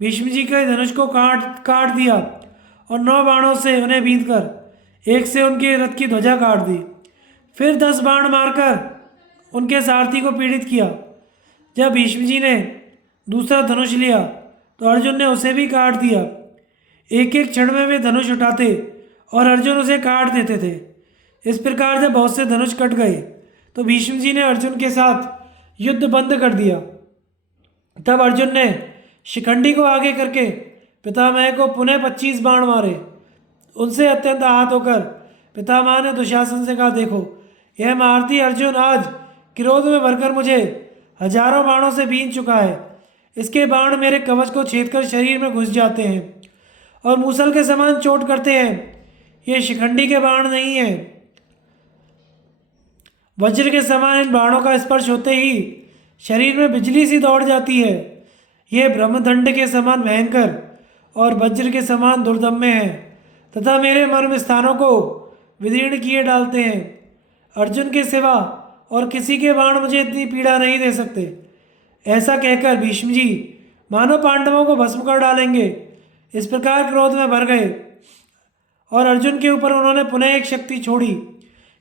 भीष्म जी के धनुष को काट दिया और 9 बाणों से उन्हें बींधकर एक से उनके रथ की ध्वजा काट दी। फिर 10 बाण मारकर उनके सारथी को पीड़ित किया। जब भीष्म जी ने दूसरा धनुष लिया तो अर्जुन ने उसे भी काट दिया। एक एक क्षण में वे धनुष उठाते और अर्जुन उसे काट देते थे। इस प्रकार जब बहुत से धनुष कट गए तो भीष्म जी ने अर्जुन के साथ युद्ध बंद कर दिया। तब अर्जुन ने शिखंडी को आगे करके पितामह को पुनः 25 बाण मारे। उनसे अत्यंत आहत होकर पितामह ने दुशासन से कहा, देखो, यह महारथी अर्जुन आज क्रोध में भरकर मुझे हजारों बाणों से बीन चुका है। इसके बाण मेरे कवच को छेदकर शरीर में घुस जाते हैं और मूसल के समान चोट करते हैं। ये शिखंडी के बाण नहीं है। वज्र के समान इन बाणों का स्पर्श होते ही शरीर में बिजली सी दौड़ जाती है। ये ब्रह्मदंड के समान भयंकर और वज्र के समान दुर्दम्य हैं तथा मेरे मर्म स्थानों को विदीर्ण किए डालते हैं। अर्जुन के सिवा और किसी के बाण मुझे इतनी पीड़ा नहीं दे सकते। ऐसा कहकर भीष्म जी मानो पांडवों को भस्म कर डालेंगे, इस प्रकार क्रोध में भर गए और अर्जुन के ऊपर उन्होंने पुनः एक शक्ति छोड़ी,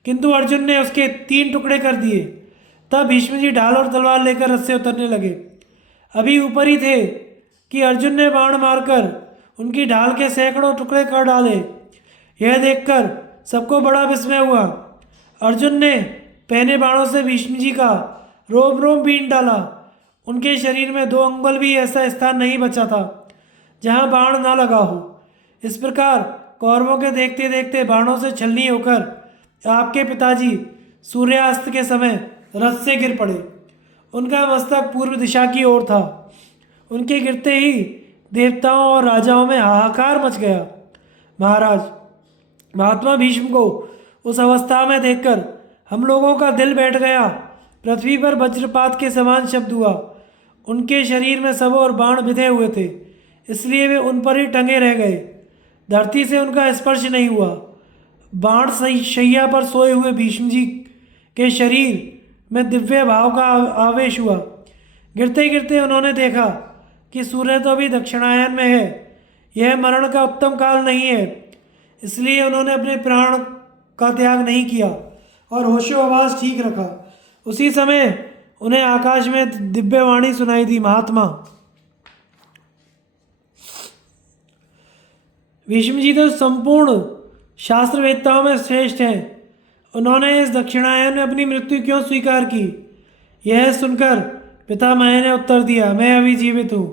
किंतु अर्जुन ने उसके 3 टुकड़े कर दिए। तब भीष्म जी ढाल और तलवार लेकर रथ से उतरने लगे। अभी ऊपर ही थे कि अर्जुन ने बाण मारकर उनकी ढाल के सैकड़ों टुकड़े कर डाले। यह देखकर सबको बड़ा विस्मय हुआ। अर्जुन ने पहने बाणों से भीष्म जी का रोम रोम बीन डाला। उनके शरीर में 2 अंगुल भी ऐसा स्थान नहीं बचा था जहाँ बाण ना लगा हो। इस प्रकार कौरवों के देखते देखते बाणों से छलनी होकर आपके पिताजी सूर्यास्त के समय रथ से गिर पड़े। उनका मस्तक पूर्व दिशा की ओर था। उनके गिरते ही देवताओं और राजाओं में हाहाकार मच गया। महाराज, महात्मा भीष्म को उस अवस्था में देखकर हम लोगों का दिल बैठ गया। पृथ्वी पर वज्रपात के समान शब्द हुआ। उनके शरीर में सब और बाण बिधे हुए थे, इसलिए वे उन पर ही टंगे रह गए। धरती से उनका स्पर्श नहीं हुआ। बाण शैया पर सोए हुए भीष्म जी के शरीर में दिव्य भाव का आवेश हुआ। गिरते गिरते उन्होंने देखा कि सूर्य तो अभी दक्षिणायन में है। यह मरण का उत्तम काल नहीं है, इसलिए उन्होंने अपने प्राण का त्याग नहीं किया और होशोहवास ठीक रखा। उसी समय उन्हें आकाश में दिव्यवाणी सुनाई दी, महात्मा, भीष्म जी तो संपूर्ण शास्त्रवेत्ताओं में श्रेष्ठ हैं। उन्होंने इस दक्षिणायन में अपनी मृत्यु क्यों स्वीकार की? यह सुनकर पितामह ने उत्तर दिया, मैं अभी जीवित हूँ।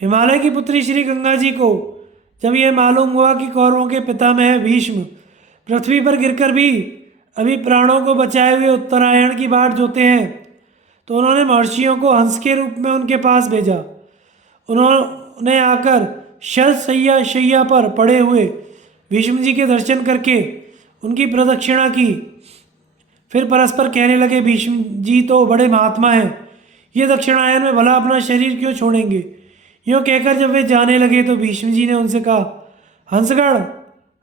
हिमालय की पुत्री श्री गंगा जी को जब यह मालूम हुआ कि कौरवों के पितामह भीष्म पृथ्वी पर गिरकर भी अभी प्राणों को बचाए हुए उत्तरायण की बाट जोते हैं, तो उन्होंने महर्षियों को हंस के रूप में उनके पास भेजा। उन्होंने आकर शैया पर पड़े हुए भीष्म जी के दर्शन करके उनकी प्रदक्षिणा की। फिर परस्पर कहने लगे, भीष्म जी तो बड़े महात्मा हैं, ये दक्षिणायन में भला अपना शरीर क्यों छोड़ेंगे? यूँ कहकर जब वे जाने लगे तो भीष्म जी ने उनसे कहा, हंसगण,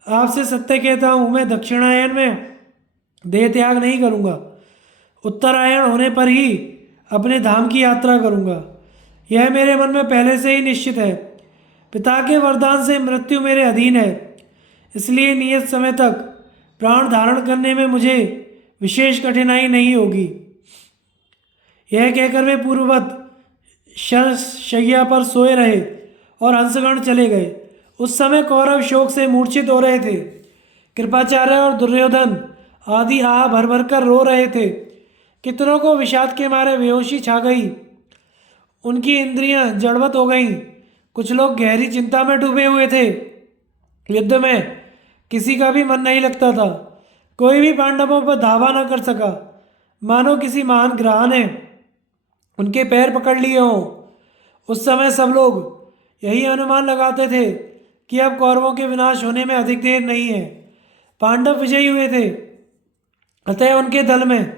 आपसे सत्य कहता हूँ, मैं दक्षिणायन में देह त्याग नहीं करूँगा। उत्तरायण होने पर ही अपने धाम की यात्रा करूँगा। यह मेरे मन में पहले से ही निश्चित है। पिता के वरदान से मृत्यु मेरे अधीन है, इसलिए नियत समय तक प्राण धारण करने में मुझे विशेष कठिनाई नहीं होगी। यह कहकर वे पूर्ववत शय्या पर सोए रहे और हंसगण चले गए। उस समय कौरव शोक से मूर्छित हो रहे थे। कृपाचार्य और दुर्योधन आदि आह भर भर कर रो रहे थे। कितनों को विषाद के मारे बेहोशी छा गई, उनकी इंद्रियां जड़वत हो गईं। कुछ लोग गहरी चिंता में डूबे हुए थे। युद्ध में किसी का भी मन नहीं लगता था। कोई भी पांडवों पर धावा न कर सका, मानो किसी महान ग्रह ने उनके पैर पकड़ लिए हों। उस समय सब लोग यही अनुमान लगाते थे कि अब कौरवों के विनाश होने में अधिक देर नहीं है। पांडव विजयी हुए थे, अतः उनके दल में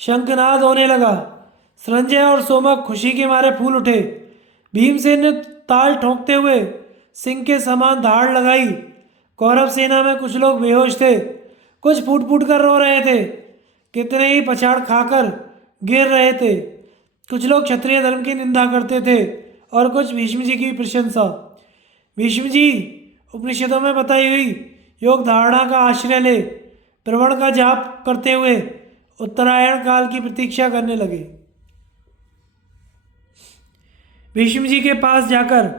शंखनाद होने लगा। संजय और सोमक खुशी के मारे फूल उठे। भीमसेन ने ताल ठोंकते हुए सिंह के समान धाड़ लगाई। कौरव सेना में कुछ लोग बेहोश थे, कुछ फूट फूट कर रो रहे थे, कितने ही पछाड़ खाकर गिर रहे थे। कुछ लोग क्षत्रिय धर्म की निंदा करते थे और कुछ भीष्म जी की प्रशंसा। भीष्म जी उपनिषदों में बताई हुई योग धारणा का आश्रय ले प्रवण का जाप करते हुए उत्तरायण काल की प्रतीक्षा करने लगे। भीष्म जी के पास जाकर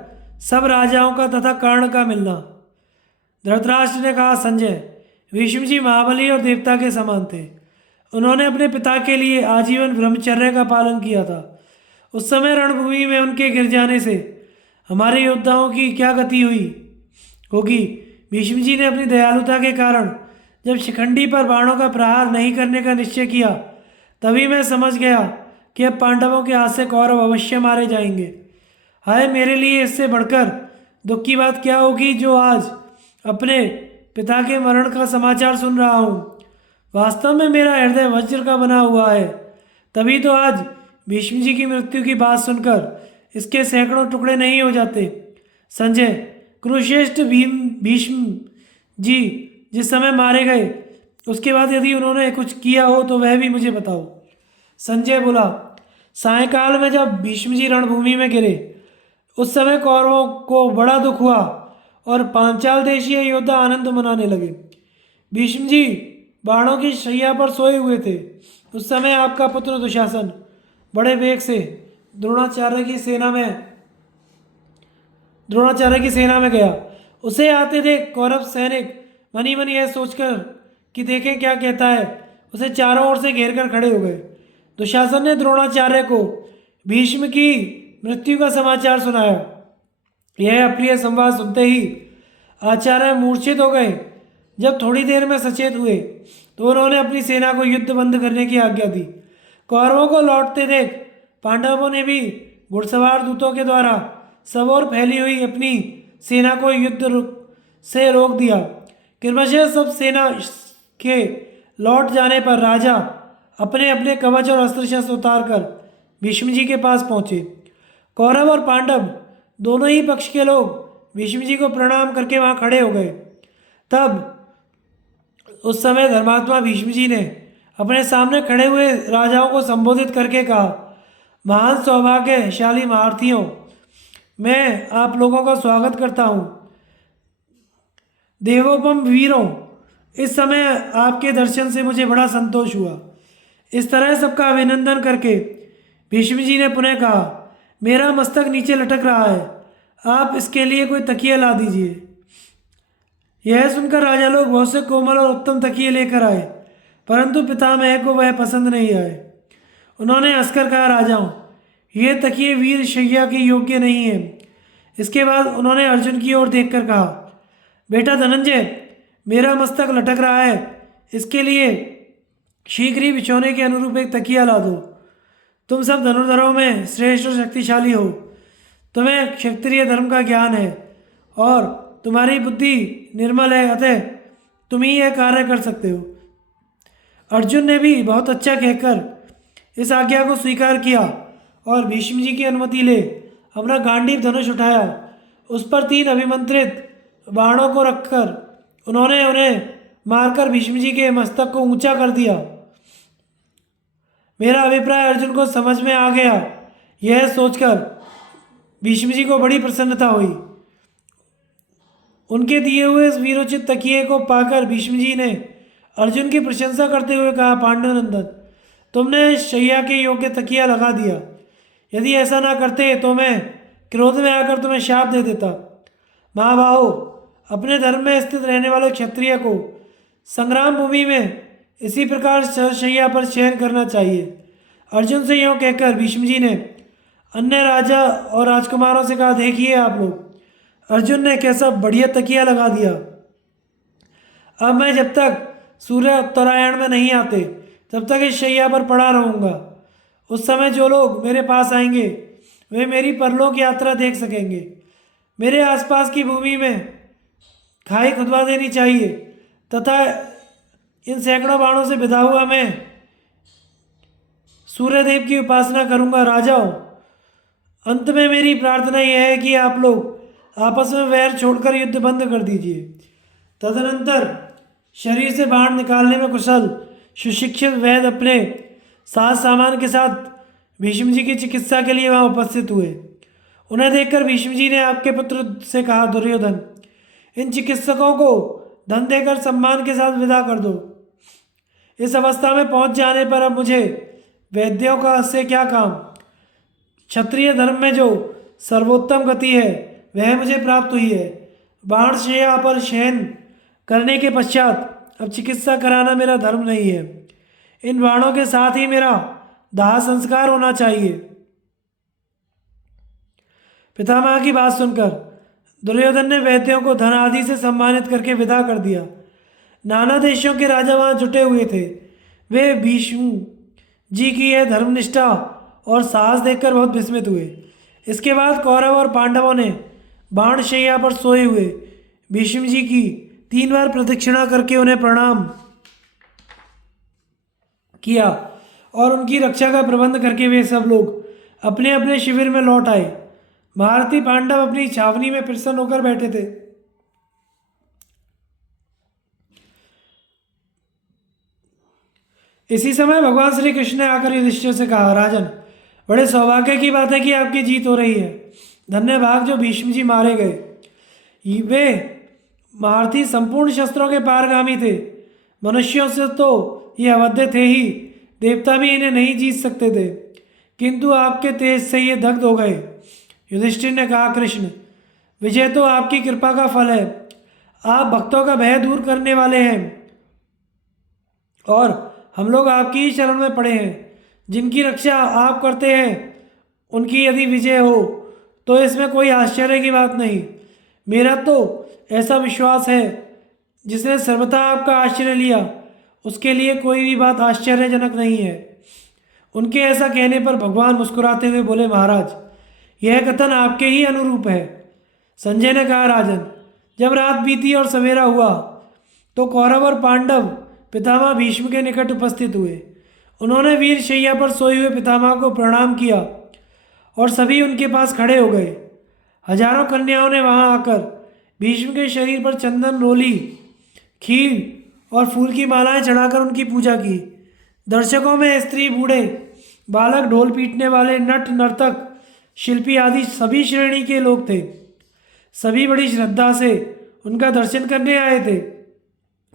सब राजाओं का तथा कर्ण का मिलना। धृतराष्ट्र ने कहा, संजय, भीष्म जी महाबली और देवता के समान थे। उन्होंने अपने पिता के लिए आजीवन ब्रह्मचर्य का पालन किया था। उस समय रणभूमि में उनके गिर जाने से हमारे योद्धाओं की क्या गति हुई होगी। भीष्म जी ने अपनी दयालुता के कारण जब शिखंडी पर बाणों का प्रहार नहीं करने का निश्चय किया, तभी मैं समझ गया कि अब पांडवों के हाथ से कौरव अवश्य मारे जाएंगे। हाय, मेरे लिए इससे बढ़कर दुख की बात क्या होगी जो आज अपने पिता के मरण का समाचार सुन रहा हूँ। वास्तव में मेरा हृदय वज्र का बना हुआ है। तभी तो आज भीष्म जी की मृत्यु की बात सुनकर इसके सैकड़ों टुकड़े नहीं हो जाते। संजय, कुरुश्रेष्ठ भीष्म जी जिस समय मारे गए, उसके बाद यदि उन्होंने कुछ किया हो तो वह भी मुझे बताओ। संजय बोला, सायंकाल में जब भीष्म जी रणभूमि में गिरे, उस समय कौरवों को बड़ा दुख हुआ और पांचाल देशीय योद्धा आनंद मनाने लगे। भीष्म जी बाणों की शैया पर सोए हुए थे। उस समय आपका पुत्र दुशासन बड़े वेग से द्रोणाचार्य की सेना में गया। उसे आते देख कौरव सैनिक मनी मनी यह सोचकर कि देखें क्या कहता है, उसे चारों ओर से घेर कर खड़े हो गए। दुशासन ने द्रोणाचार्य को भीष्म की मृत्यु का समाचार सुनाया। यह अप्रिय संवाद सुनते ही आचार्य मूर्छित हो गए। जब थोड़ी देर में सचेत हुए तो उन्होंने अपनी सेना को युद्ध बंद करने की आज्ञा दी। कौरवों को लौटते देख पांडवों ने भी घुड़सवार दूतों के द्वारा सब ओर फैली हुई अपनी सेना को युद्ध से रोक दिया। क्रमशः सब सेना के लौट जाने पर राजा अपने अपने कवच और अस्त्र शस्त्र उतार कर भीष्म जी के पास पहुँचे। कौरव और पांडव दोनों ही पक्ष के लोग भीष्म जी को प्रणाम करके वहाँ खड़े हो गए। तब उस समय धर्मात्मा भीष्म जी ने अपने सामने खड़े हुए राजाओं को संबोधित करके कहा, महान सौभाग्यशाली महारथियों, मैं आप लोगों का स्वागत करता हूँ। देवोपम वीरों, इस समय आपके दर्शन से मुझे बड़ा संतोष हुआ। इस तरह सबका अभिनंदन करके भीष्म जी ने पुनः कहा, मेरा मस्तक नीचे लटक रहा है, आप इसके लिए कोई तकिया ला दीजिए। यह सुनकर राजा लोग बहुत से कोमल और उत्तम तकिए लेकर आए, परंतु पितामह को वह पसंद नहीं आए। उन्होंने हंसकर कहा, राजाओं, ये तकिए वीर शैया के योग्य नहीं है। इसके बाद उन्होंने अर्जुन की ओर देखकर कहा, बेटा धनंजय, मेरा मस्तक लटक रहा है, इसके लिए शीघ्र ही बिछोने के अनुरूप एक तकिया ला दो। तुम सब धनुर्धरों में श्रेष्ठ और शक्तिशाली हो, तुम्हें क्षत्रिय धर्म का ज्ञान है और तुम्हारी बुद्धि निर्मल है, अतः तुम ही यह कार्य कर सकते हो। अर्जुन ने भी बहुत अच्छा कहकर इस आज्ञा को स्वीकार किया और भीष्म जी की अनुमति ले अपना गांडीव धनुष उठाया। उस पर 3 अभिमंत्रित बाणों को रखकर उन्होंने उन्हें मारकर भीष्म जी के मस्तक को ऊंचा कर दिया। मेरा अभिप्राय अर्जुन को समझ में आ गया। यह सोचकर भीष्म जी को बड़ी प्रसन्नता हुई। उनके दिए हुए इस वीरोचित तकिए को पाकर भीष्म जी ने अर्जुन की प्रशंसा करते हुए कहा, पांडुनंदन, तुमने शैया के योग्य तकिया लगा दिया। यदि ऐसा ना करते तो मैं क्रोध में आकर तुम्हें शाप दे देता। महाबाहो, अपने धर्म में स्थित रहने वाले क्षत्रिय को संग्राम भूमि में इसी प्रकार शैया पर शयन करना चाहिए। अर्जुन से यूँ कहकर भीष्म जी ने अन्य राजा और राजकुमारों से कहा, देखिए आप लोग, अर्जुन ने कैसा बढ़िया तकिया लगा दिया। अब मैं जब तक सूर्य उत्तरायण में नहीं आते तब तक इस शैया पर पड़ा रहूँगा। उस समय जो लोग मेरे पास आएंगे वे मेरी परलोक यात्रा देख सकेंगे। मेरे आसपास की भूमि में खाई खुदवा देनी चाहिए तथा इन सैकड़ों बाणों से विदा हुआ मैं सूर्यदेव की उपासना करूंगा। राजाओं, अंत में मेरी प्रार्थना यह है कि आप लोग आपस में वैर छोड़कर युद्ध बंद कर दीजिए। तदनंतर शरीर से बाण निकालने में कुशल सुशिक्षित वैद्य अपने साज सामान के साथ भीष्म जी की चिकित्सा के लिए वहां उपस्थित हुए। उन्हें देखकर भीष्म जी ने आपके पुत्र से कहा, दुर्योधन, इन चिकित्सकों को धन देकर सम्मान के साथ विदा कर दो। इस अवस्था में पहुंच जाने पर अब मुझे वैद्यों का से क्या काम। क्षत्रिय धर्म में जो सर्वोत्तम गति है वह मुझे प्राप्त हुई है। बाण शैया पर शयन करने के पश्चात अब चिकित्सा कराना मेरा धर्म नहीं है। इन बाणों के साथ ही मेरा दाह संस्कार होना चाहिए। पितामह की बात सुनकर दुर्योधन ने वैद्यों को धन आदि से सम्मानित करके विदा कर दिया। नाना देशों के राजा वहाँ जुटे हुए थे। वे भीष्म जी की यह धर्मनिष्ठा और साहस देखकर बहुत विस्मित हुए। इसके बाद कौरव और पांडवों ने बाण शैया पर सोए हुए भीष्म जी की 3 बार प्रदक्षिणा करके उन्हें प्रणाम किया और उनकी रक्षा का प्रबंध करके वे सब लोग अपने अपने शिविर में लौट आए। महारथी पांडव अपनी छावनी में प्रसन्न होकर बैठे थे। इसी समय भगवान श्री कृष्ण ने आकर युधिष्ठिर से कहा, राजन, बड़े सौभाग्य की बात है कि आपकी जीत हो रही है। धन्य भाग जो भीष्म जी मारे गए। वे महारथी संपूर्ण शस्त्रों के पारगामी थे। मनुष्यों से तो ये अवध्य थे ही, देवता भी इन्हें नहीं जीत सकते थे, किंतु आपके तेज से ये दग्ध हो गए। युधिष्ठिर ने कहा, कृष्ण, विजय तो आपकी कृपा का फल है। आप भक्तों का भय दूर करने वाले हैं और हम लोग आपकी ही शरण में पड़े हैं। जिनकी रक्षा आप करते हैं उनकी यदि विजय हो तो इसमें कोई आश्चर्य की बात नहीं। मेरा तो ऐसा विश्वास है, जिसने सर्वथा आपका आश्रय लिया उसके लिए कोई भी बात आश्चर्यजनक नहीं है। उनके ऐसा कहने पर भगवान मुस्कुराते हुए बोले, महाराज, यह कथन आपके ही अनुरूप है। संजय ने कहा, राजन, जब रात बीती और सवेरा हुआ तो कौरव और पांडव पितामह भीष्म के निकट उपस्थित हुए। उन्होंने वीर शैया पर सोए हुए पितामह को प्रणाम किया और सभी उनके पास खड़े हो गए। हजारों कन्याओं ने वहां आकर भीष्म के शरीर पर चंदन, रोली, खीर और फूल की मालाएं चढ़ाकर उनकी पूजा की। दर्शकों में स्त्री, बूढ़े, बालक, ढोल पीटने वाले, नट, नर्तक, शिल्पी आदि सभी श्रेणी के लोग थे। सभी बड़ी श्रद्धा से उनका दर्शन करने आए थे।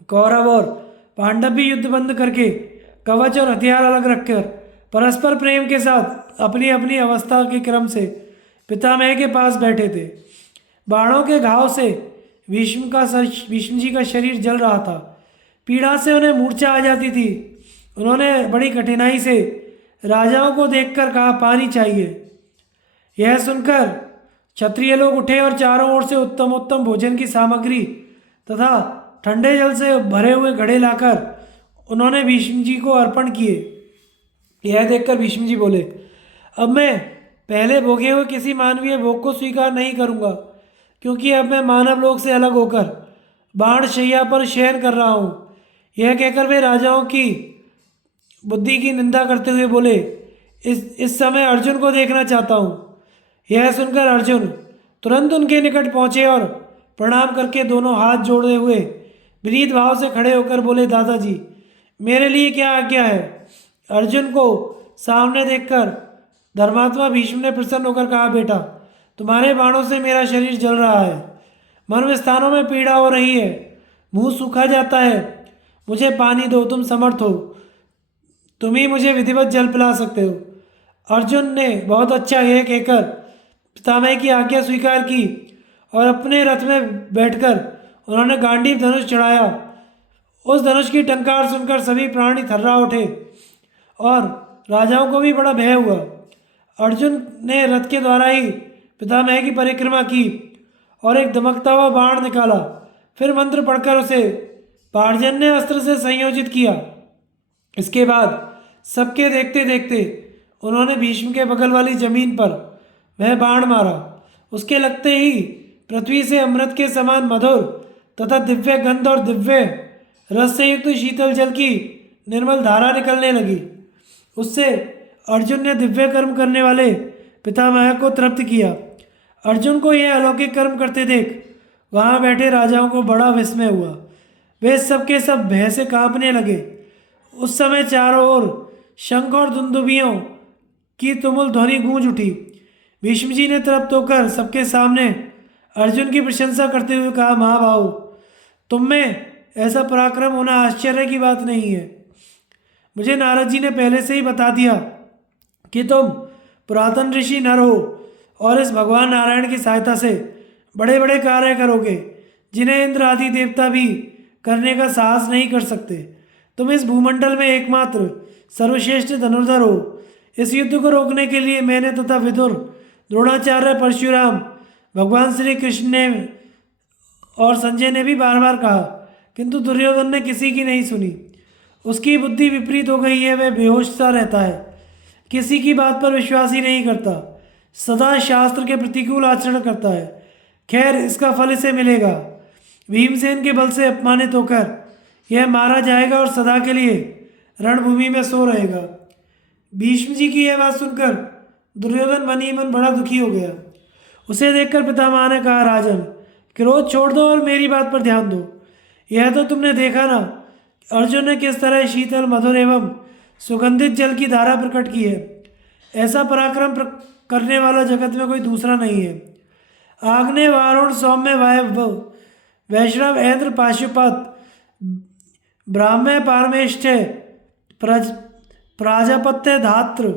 कौरव और पांडव भी युद्ध बंद करके कवच और हथियार अलग रखकर परस्पर प्रेम के साथ अपनी अपनी अवस्था के क्रम से पितामह के पास बैठे थे। बाणों के घाव से भीष्म जी का शरीर जल रहा था। पीड़ा से उन्हें मूर्छा आ जाती थी। उन्होंने बड़ी कठिनाई से राजाओं को देखकर कहा, पानी चाहिए। यह सुनकर क्षत्रिय लोग उठे और चारों ओर से उत्तम उत्तम भोजन की सामग्री तथा ठंडे जल से भरे हुए घड़े लाकर उन्होंने भीष्म जी को अर्पण किए। यह देखकर भीष्म जी बोले, अब मैं पहले भोगे हुए किसी मानवीय भोग को स्वीकार नहीं करूंगा, क्योंकि अब मैं मानव लोक से अलग होकर बाण शैया पर शयन कर रहा हूँ। यह कहकर वे राजाओं की बुद्धि की निंदा करते हुए बोले, इस समय अर्जुन को देखना चाहता हूँ। यह सुनकर अर्जुन तुरंत उनके निकट पहुँचे और प्रणाम करके दोनों हाथ जोड़े हुए विनीत भाव से खड़े होकर बोले, दादाजी मेरे लिए क्या आज्ञा है? अर्जुन को सामने देखकर धर्मात्मा भीष्म ने प्रसन्न होकर कहा, बेटा तुम्हारे बाणों से मेरा शरीर जल रहा है, मर्म स्थानों में पीड़ा हो रही है, मुंह सूखा जाता है, मुझे पानी दो, तुम समर्थ हो, तुम ही मुझे विधिवत जल पिला सकते हो। अर्जुन ने बहुत अच्छा यह कहकर पितामह की आज्ञा स्वीकार की और अपने रथ में बैठकर उन्होंने गांडीव धनुष चढ़ाया। उस धनुष की टंकार सुनकर सभी प्राणी थर्रा उठे और राजाओं को भी बड़ा भय हुआ। अर्जुन ने रथ के द्वारा ही पितामह की परिक्रमा की और एक दमकता हुआ बाण निकाला, फिर मंत्र पढ़कर उसे पार्जन्य अस्त्र से संयोजित किया। इसके बाद सबके देखते देखते उन्होंने भीष्म के बगल वाली जमीन पर वह बाण मारा। उसके लगते ही पृथ्वी से अमृत के समान मधुर तथा दिव्य गंध और दिव्य रस से युक्त शीतल जल की निर्मल धारा निकलने लगी। उससे अर्जुन ने दिव्य कर्म करने वाले पितामह को तृप्त किया। अर्जुन को यह अलौकिक कर्म करते देख वहाँ बैठे राजाओं को बड़ा विस्मय हुआ। वे सब के सब भय से कांपने लगे। उस समय चारों ओर शंख और दुंदुभियों की तुमुल ध्वनि गूंज उठी। भीष्म जी ने तृप्त होकर सबके सामने अर्जुन की प्रशंसा करते हुए कहा, महाभाव तुम में ऐसा पराक्रम होना आश्चर्य की बात नहीं है। मुझे नारद जी ने पहले से ही बता दिया कि तुम पुरातन ऋषि नर हो और इस भगवान नारायण की सहायता से बड़े बड़े कार्य करोगे जिन्हें इंद्र आदि देवता भी करने का साहस नहीं कर सकते। तुम इस भूमंडल में एकमात्र सर्वश्रेष्ठ धनुर्धर हो। इस युद्ध को रोकने के लिए मैंने तथा विदुर, द्रोणाचार्य, परशुराम, भगवान श्री कृष्ण ने और संजय ने भी बार बार कहा, किंतु दुर्योधन ने किसी की नहीं सुनी। उसकी बुद्धि विपरीत हो गई है, वह बेहोश सा रहता है, किसी की बात पर विश्वास ही नहीं करता, सदा शास्त्र के प्रतिकूल आचरण करता है। खैर इसका फल इसे मिलेगा। भीमसेन के बल से अपमानित होकर यह मारा जाएगा और सदा के लिए रणभूमि में सो रहेगा। भीष्म जी की यह बात सुनकर दुर्योधन मन ही मन बड़ा दुखी हो गया। उसे देखकर पितामह ने कहा, राजन क्रोध छोड़ दो और मेरी बात पर ध्यान दो। यह तो तुमने देखा ना अर्जुन ने किस तरह शीतल, मधुर एवं सुगंधित जल की धारा प्रकट की है। ऐसा पराक्रम करने वाला जगत में कोई दूसरा नहीं है। आग्नेय, वारुण, सौम्य, वायव्य, वैष्णव, ऐन्द्र, पाशुपत, ब्राह्मय, पारमेष्ठ्य, प्राजापत्य, धात्र,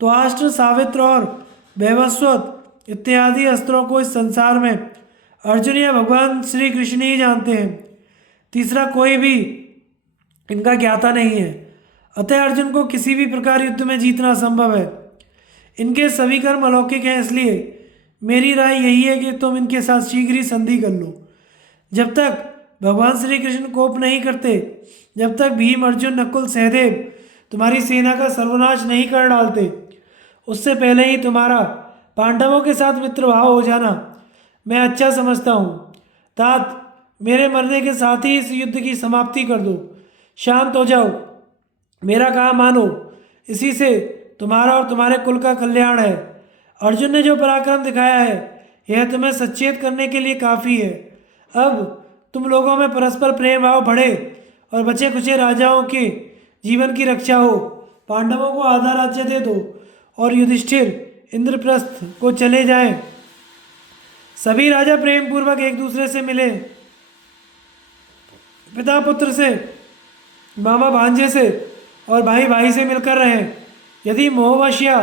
त्वाष्ट्र, सावित्र और वैवस्वत इत्यादि अस्त्रों को इस संसार में अर्जुन या भगवान श्री कृष्ण ही जानते हैं। तीसरा कोई भी इनका ज्ञाता नहीं है। अतः अर्जुन को किसी भी प्रकार युद्ध में जीतना असंभव है। इनके सभी कर्म अलौकिक हैं, इसलिए मेरी राय यही है कि तुम इनके साथ शीघ्र ही संधि कर लो। जब तक भगवान श्री कृष्ण कोप नहीं करते, जब तक भीम, अर्जुन, नकुल, सहदेव तुम्हारी सेना का सर्वनाश नहीं कर डालते, उससे पहले ही तुम्हारा पांडवों के साथ मित्रभाव हो जाना मैं अच्छा समझता हूँ। तात मेरे मरने के साथ ही इस युद्ध की समाप्ति कर दो। शांत हो जाओ, मेरा कहा मानो, इसी से तुम्हारा और तुम्हारे कुल का कल्याण है। अर्जुन ने जो पराक्रम दिखाया है यह तुम्हें सचेत करने के लिए काफ़ी है। अब तुम लोगों में परस्पर प्रेम भाव बढ़े और बचे कुचे राजाओं के जीवन की रक्षा हो। पांडवों को आधा राज्य दे दो और युधिष्ठिर इंद्रप्रस्थ को चले जाएं। सभी राजा प्रेम पूर्वक एक दूसरे से मिले, पिता पुत्र से, मामा भांजे से और भाई भाई से मिलकर रहें। यदि मोहवश या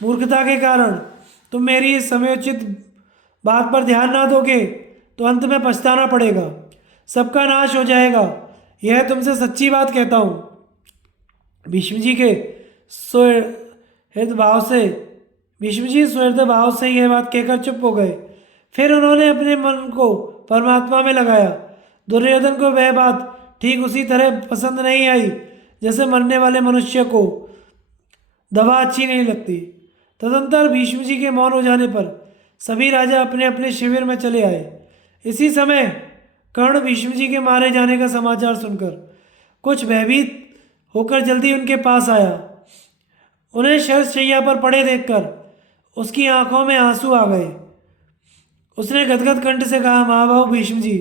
मूर्खता के कारण तुम मेरी इस समयोचित बात पर ध्यान ना दोगे तो अंत में पछताना पड़ेगा, सबका नाश हो जाएगा। यह तुमसे सच्ची बात कहता हूँ। भीष्म जी सुहृद भाव से यह बात कहकर चुप हो गए। फिर उन्होंने अपने मन को परमात्मा में लगाया। दुर्योधन को वह बात ठीक उसी तरह पसंद नहीं आई जैसे मरने वाले मनुष्य को दवा अच्छी नहीं लगती। तदंतर भीष्म जी के मौन हो जाने पर सभी राजा अपने अपने शिविर में चले आए। इसी समय कर्ण भीष्म जी के मारे जाने का समाचार सुनकर कुछ भयभीत होकर जल्दी उनके पास आया। उन्हें शय्या पर पड़े देखकर उसकी आंखों में आंसू आ गए। उसने गदगद कंठ से कहा, महाभाव भीष्म जी,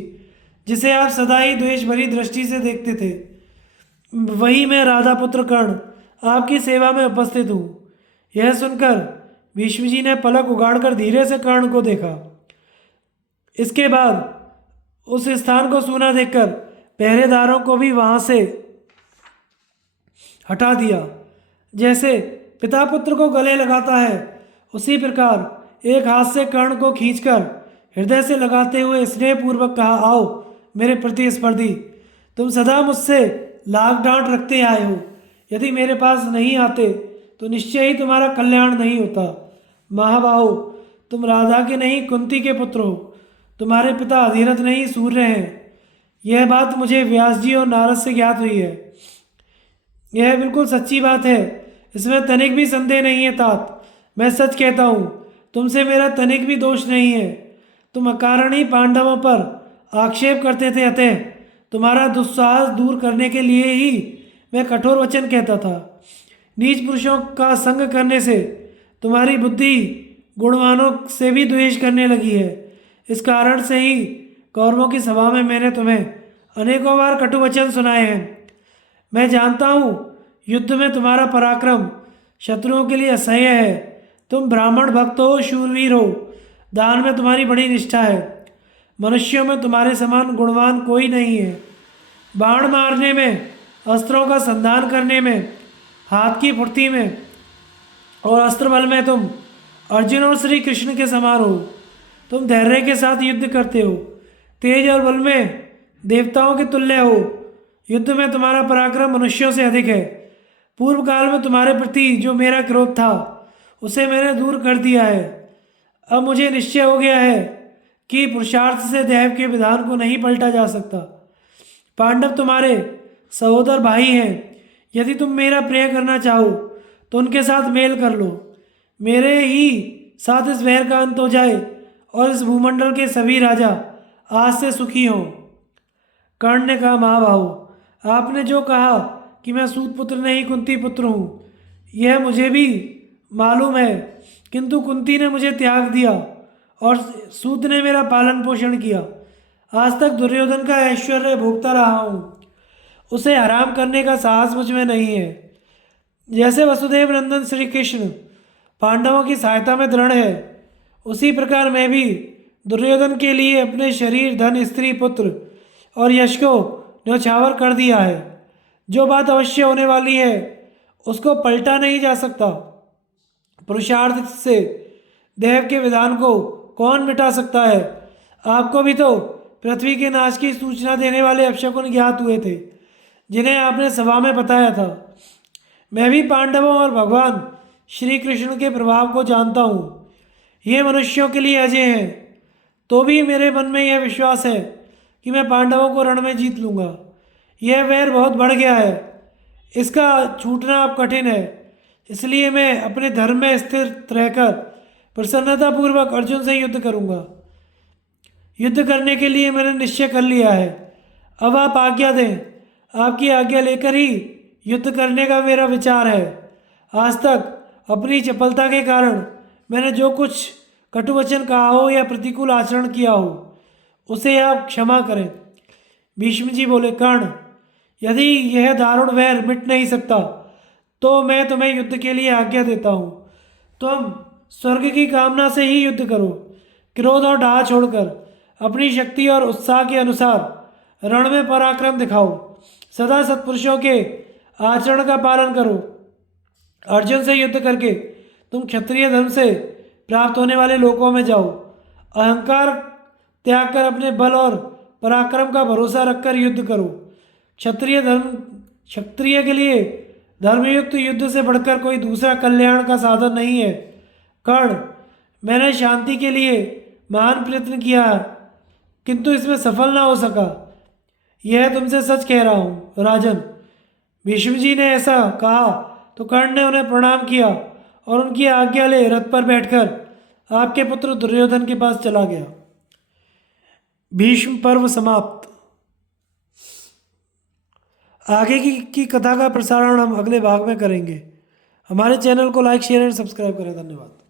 जिसे आप सदा ही द्वेष भरी दृष्टि से देखते थे, वही मैं राधा पुत्र कर्ण आपकी सेवा में उपस्थित हूँ। यह सुनकर भीष्म जी ने पलक उगाड़कर धीरे से कर्ण को देखा। इसके बाद उस स्थान को सूना देखकर पहरेदारों को भी वहां से हटा दिया। जैसे पिता पुत्र को गले लगाता है, उसी प्रकार एक हाथ से कर्ण को खींचकर हृदय से लगाते हुए स्नेहपूर्वक कहा, आओ मेरे प्रतिस्पर्धी, तुम सदा मुझसे लाग डांट रखते आए हो। यदि मेरे पास नहीं आते तो निश्चय ही तुम्हारा कल्याण नहीं होता। महाबाहो, तुम राधा के नहीं कुंती के पुत्र हो। तुम्हारे पिता अधिरथ नहीं सूर्य हैं। यह बात मुझे व्यास जी और नारद से ज्ञात हुई है। यह बिल्कुल सच्ची बात है, इसमें तनिक भी संदेह नहीं है तात। मैं सच कहता हूँ, तुमसे मेरा तनिक भी दोष नहीं है। तुम अकारण ही पांडवों पर आक्षेप करते थे, अतः तुम्हारा दुस्साहस दूर करने के लिए ही मैं कठोर वचन कहता था। नीच पुरुषों का संग करने से तुम्हारी बुद्धि गुणवानों से भी द्वेष करने लगी है। इस कारण से ही कौरवों की सभा में मैंने तुम्हें अनेकों बार कटु वचन सुनाए हैं। मैं जानता हूँ युद्ध में तुम्हारा पराक्रम शत्रुओं के लिए असह्य है। तुम ब्राह्मण भक्त हो, शूरवीर हो, दान में तुम्हारी बड़ी निष्ठा है। मनुष्यों में तुम्हारे समान गुणवान कोई नहीं है। बाण मारने में, अस्त्रों का संधान करने में, हाथ की फुर्ती में और अस्त्र बल में तुम अर्जुन और श्री कृष्ण के समान हो। तुम धैर्य के साथ युद्ध करते हो, तेज और बल में देवताओं के तुल्य हो। युद्ध में तुम्हारा पराक्रम मनुष्यों से अधिक है। पूर्व काल में तुम्हारे प्रति जो मेरा क्रोध था उसे मैंने दूर कर दिया है। अब मुझे निश्चय हो गया है कि पुरुषार्थ से दैव के विधान को नहीं पलटा जा सकता। पांडव तुम्हारे सहोदर भाई हैं। यदि तुम मेरा प्रिय करना चाहो तो उनके साथ मेल कर लो। मेरे ही साथ इस वैर का अंत हो जाए और इस भूमंडल के सभी राजा आज से सुखी हों। कर्ण ने कहा, महाबाहु, आपने जो कहा कि मैं सूत पुत्र नहीं कुंती पुत्र हूँ, यह मुझे भी मालूम है, किंतु कुंती ने मुझे त्याग दिया और सूत ने मेरा पालन पोषण किया। आज तक दुर्योधन का ऐश्वर्य भोगता रहा हूँ, उसे हराम करने का साहस मुझ में नहीं है। जैसे वसुदेव नंदन श्री कृष्ण पांडवों की सहायता में दृढ़ है, उसी प्रकार मैं भी दुर्योधन के लिए अपने शरीर, धन, स्त्री, पुत्र और यश को न्यौछावर कर दिया है। जो बात अवश्य होने वाली है उसको पलटा नहीं जा सकता। पुरुषार्थ से देव के विधान को कौन मिटा सकता है। आपको भी तो पृथ्वी के नाश की सूचना देने वाले अपशकुन ज्ञात हुए थे, जिन्हें आपने सभा में बताया था। मैं भी पांडवों और भगवान श्री कृष्ण के प्रभाव को जानता हूँ। ये मनुष्यों के लिए अजय हैं, तो भी मेरे मन में यह विश्वास है कि मैं पांडवों को रण में जीत लूँगा। यह वैर बहुत बढ़ गया है, इसका छूटना अब कठिन है। इसलिए मैं अपने धर्म में स्थिर रहकर प्रसन्नतापूर्वक अर्जुन से युद्ध करूँगा। युद्ध करने के लिए मैंने निश्चय कर लिया है। अब आप आज्ञा दें। आपकी आज्ञा लेकर ही युद्ध करने का मेरा विचार है। आज तक अपनी चपलता के कारण मैंने जो कुछ कटुवचन कहा हो या प्रतिकूल आचरण किया हो, उसे आप क्षमा करें। भीष्म जी बोले, कर्ण, यदि यह दारुण वैर मिट नहीं सकता तो मैं तुम्हें युद्ध के लिए आज्ञा देता हूँ। तुम स्वर्ग की कामना से ही युद्ध करो। क्रोध और डाह छोड़कर अपनी शक्ति और उत्साह के अनुसार रण में पराक्रम दिखाओ। सदा सत्पुरुषों के आचरण का पालन करो। अर्जुन से युद्ध करके तुम क्षत्रिय धर्म से प्राप्त होने वाले लोकों में जाओ। अहंकार त्याग कर अपने बल और पराक्रम का भरोसा रखकर युद्ध करो। क्षत्रिय के लिए धर्मयुक्त युद्ध से बढ़कर कोई दूसरा कल्याण का साधन नहीं है। कर्ण, मैंने शांति के लिए महान प्रयत्न किया, किंतु इसमें सफल ना हो सका। यह तुमसे सच कह रहा हूँ राजन। भीष्म जी ने ऐसा कहा तो कर्ण ने उन्हें प्रणाम किया और उनकी आज्ञा ले रथ पर बैठकर आपके पुत्र दुर्योधन के पास चला गया। भीष्म पर्व समाप्त। आगे की कथा का प्रसारण हम अगले भाग में करेंगे। हमारे चैनल को लाइक, शेयर एंड सब्सक्राइब करें। धन्यवाद।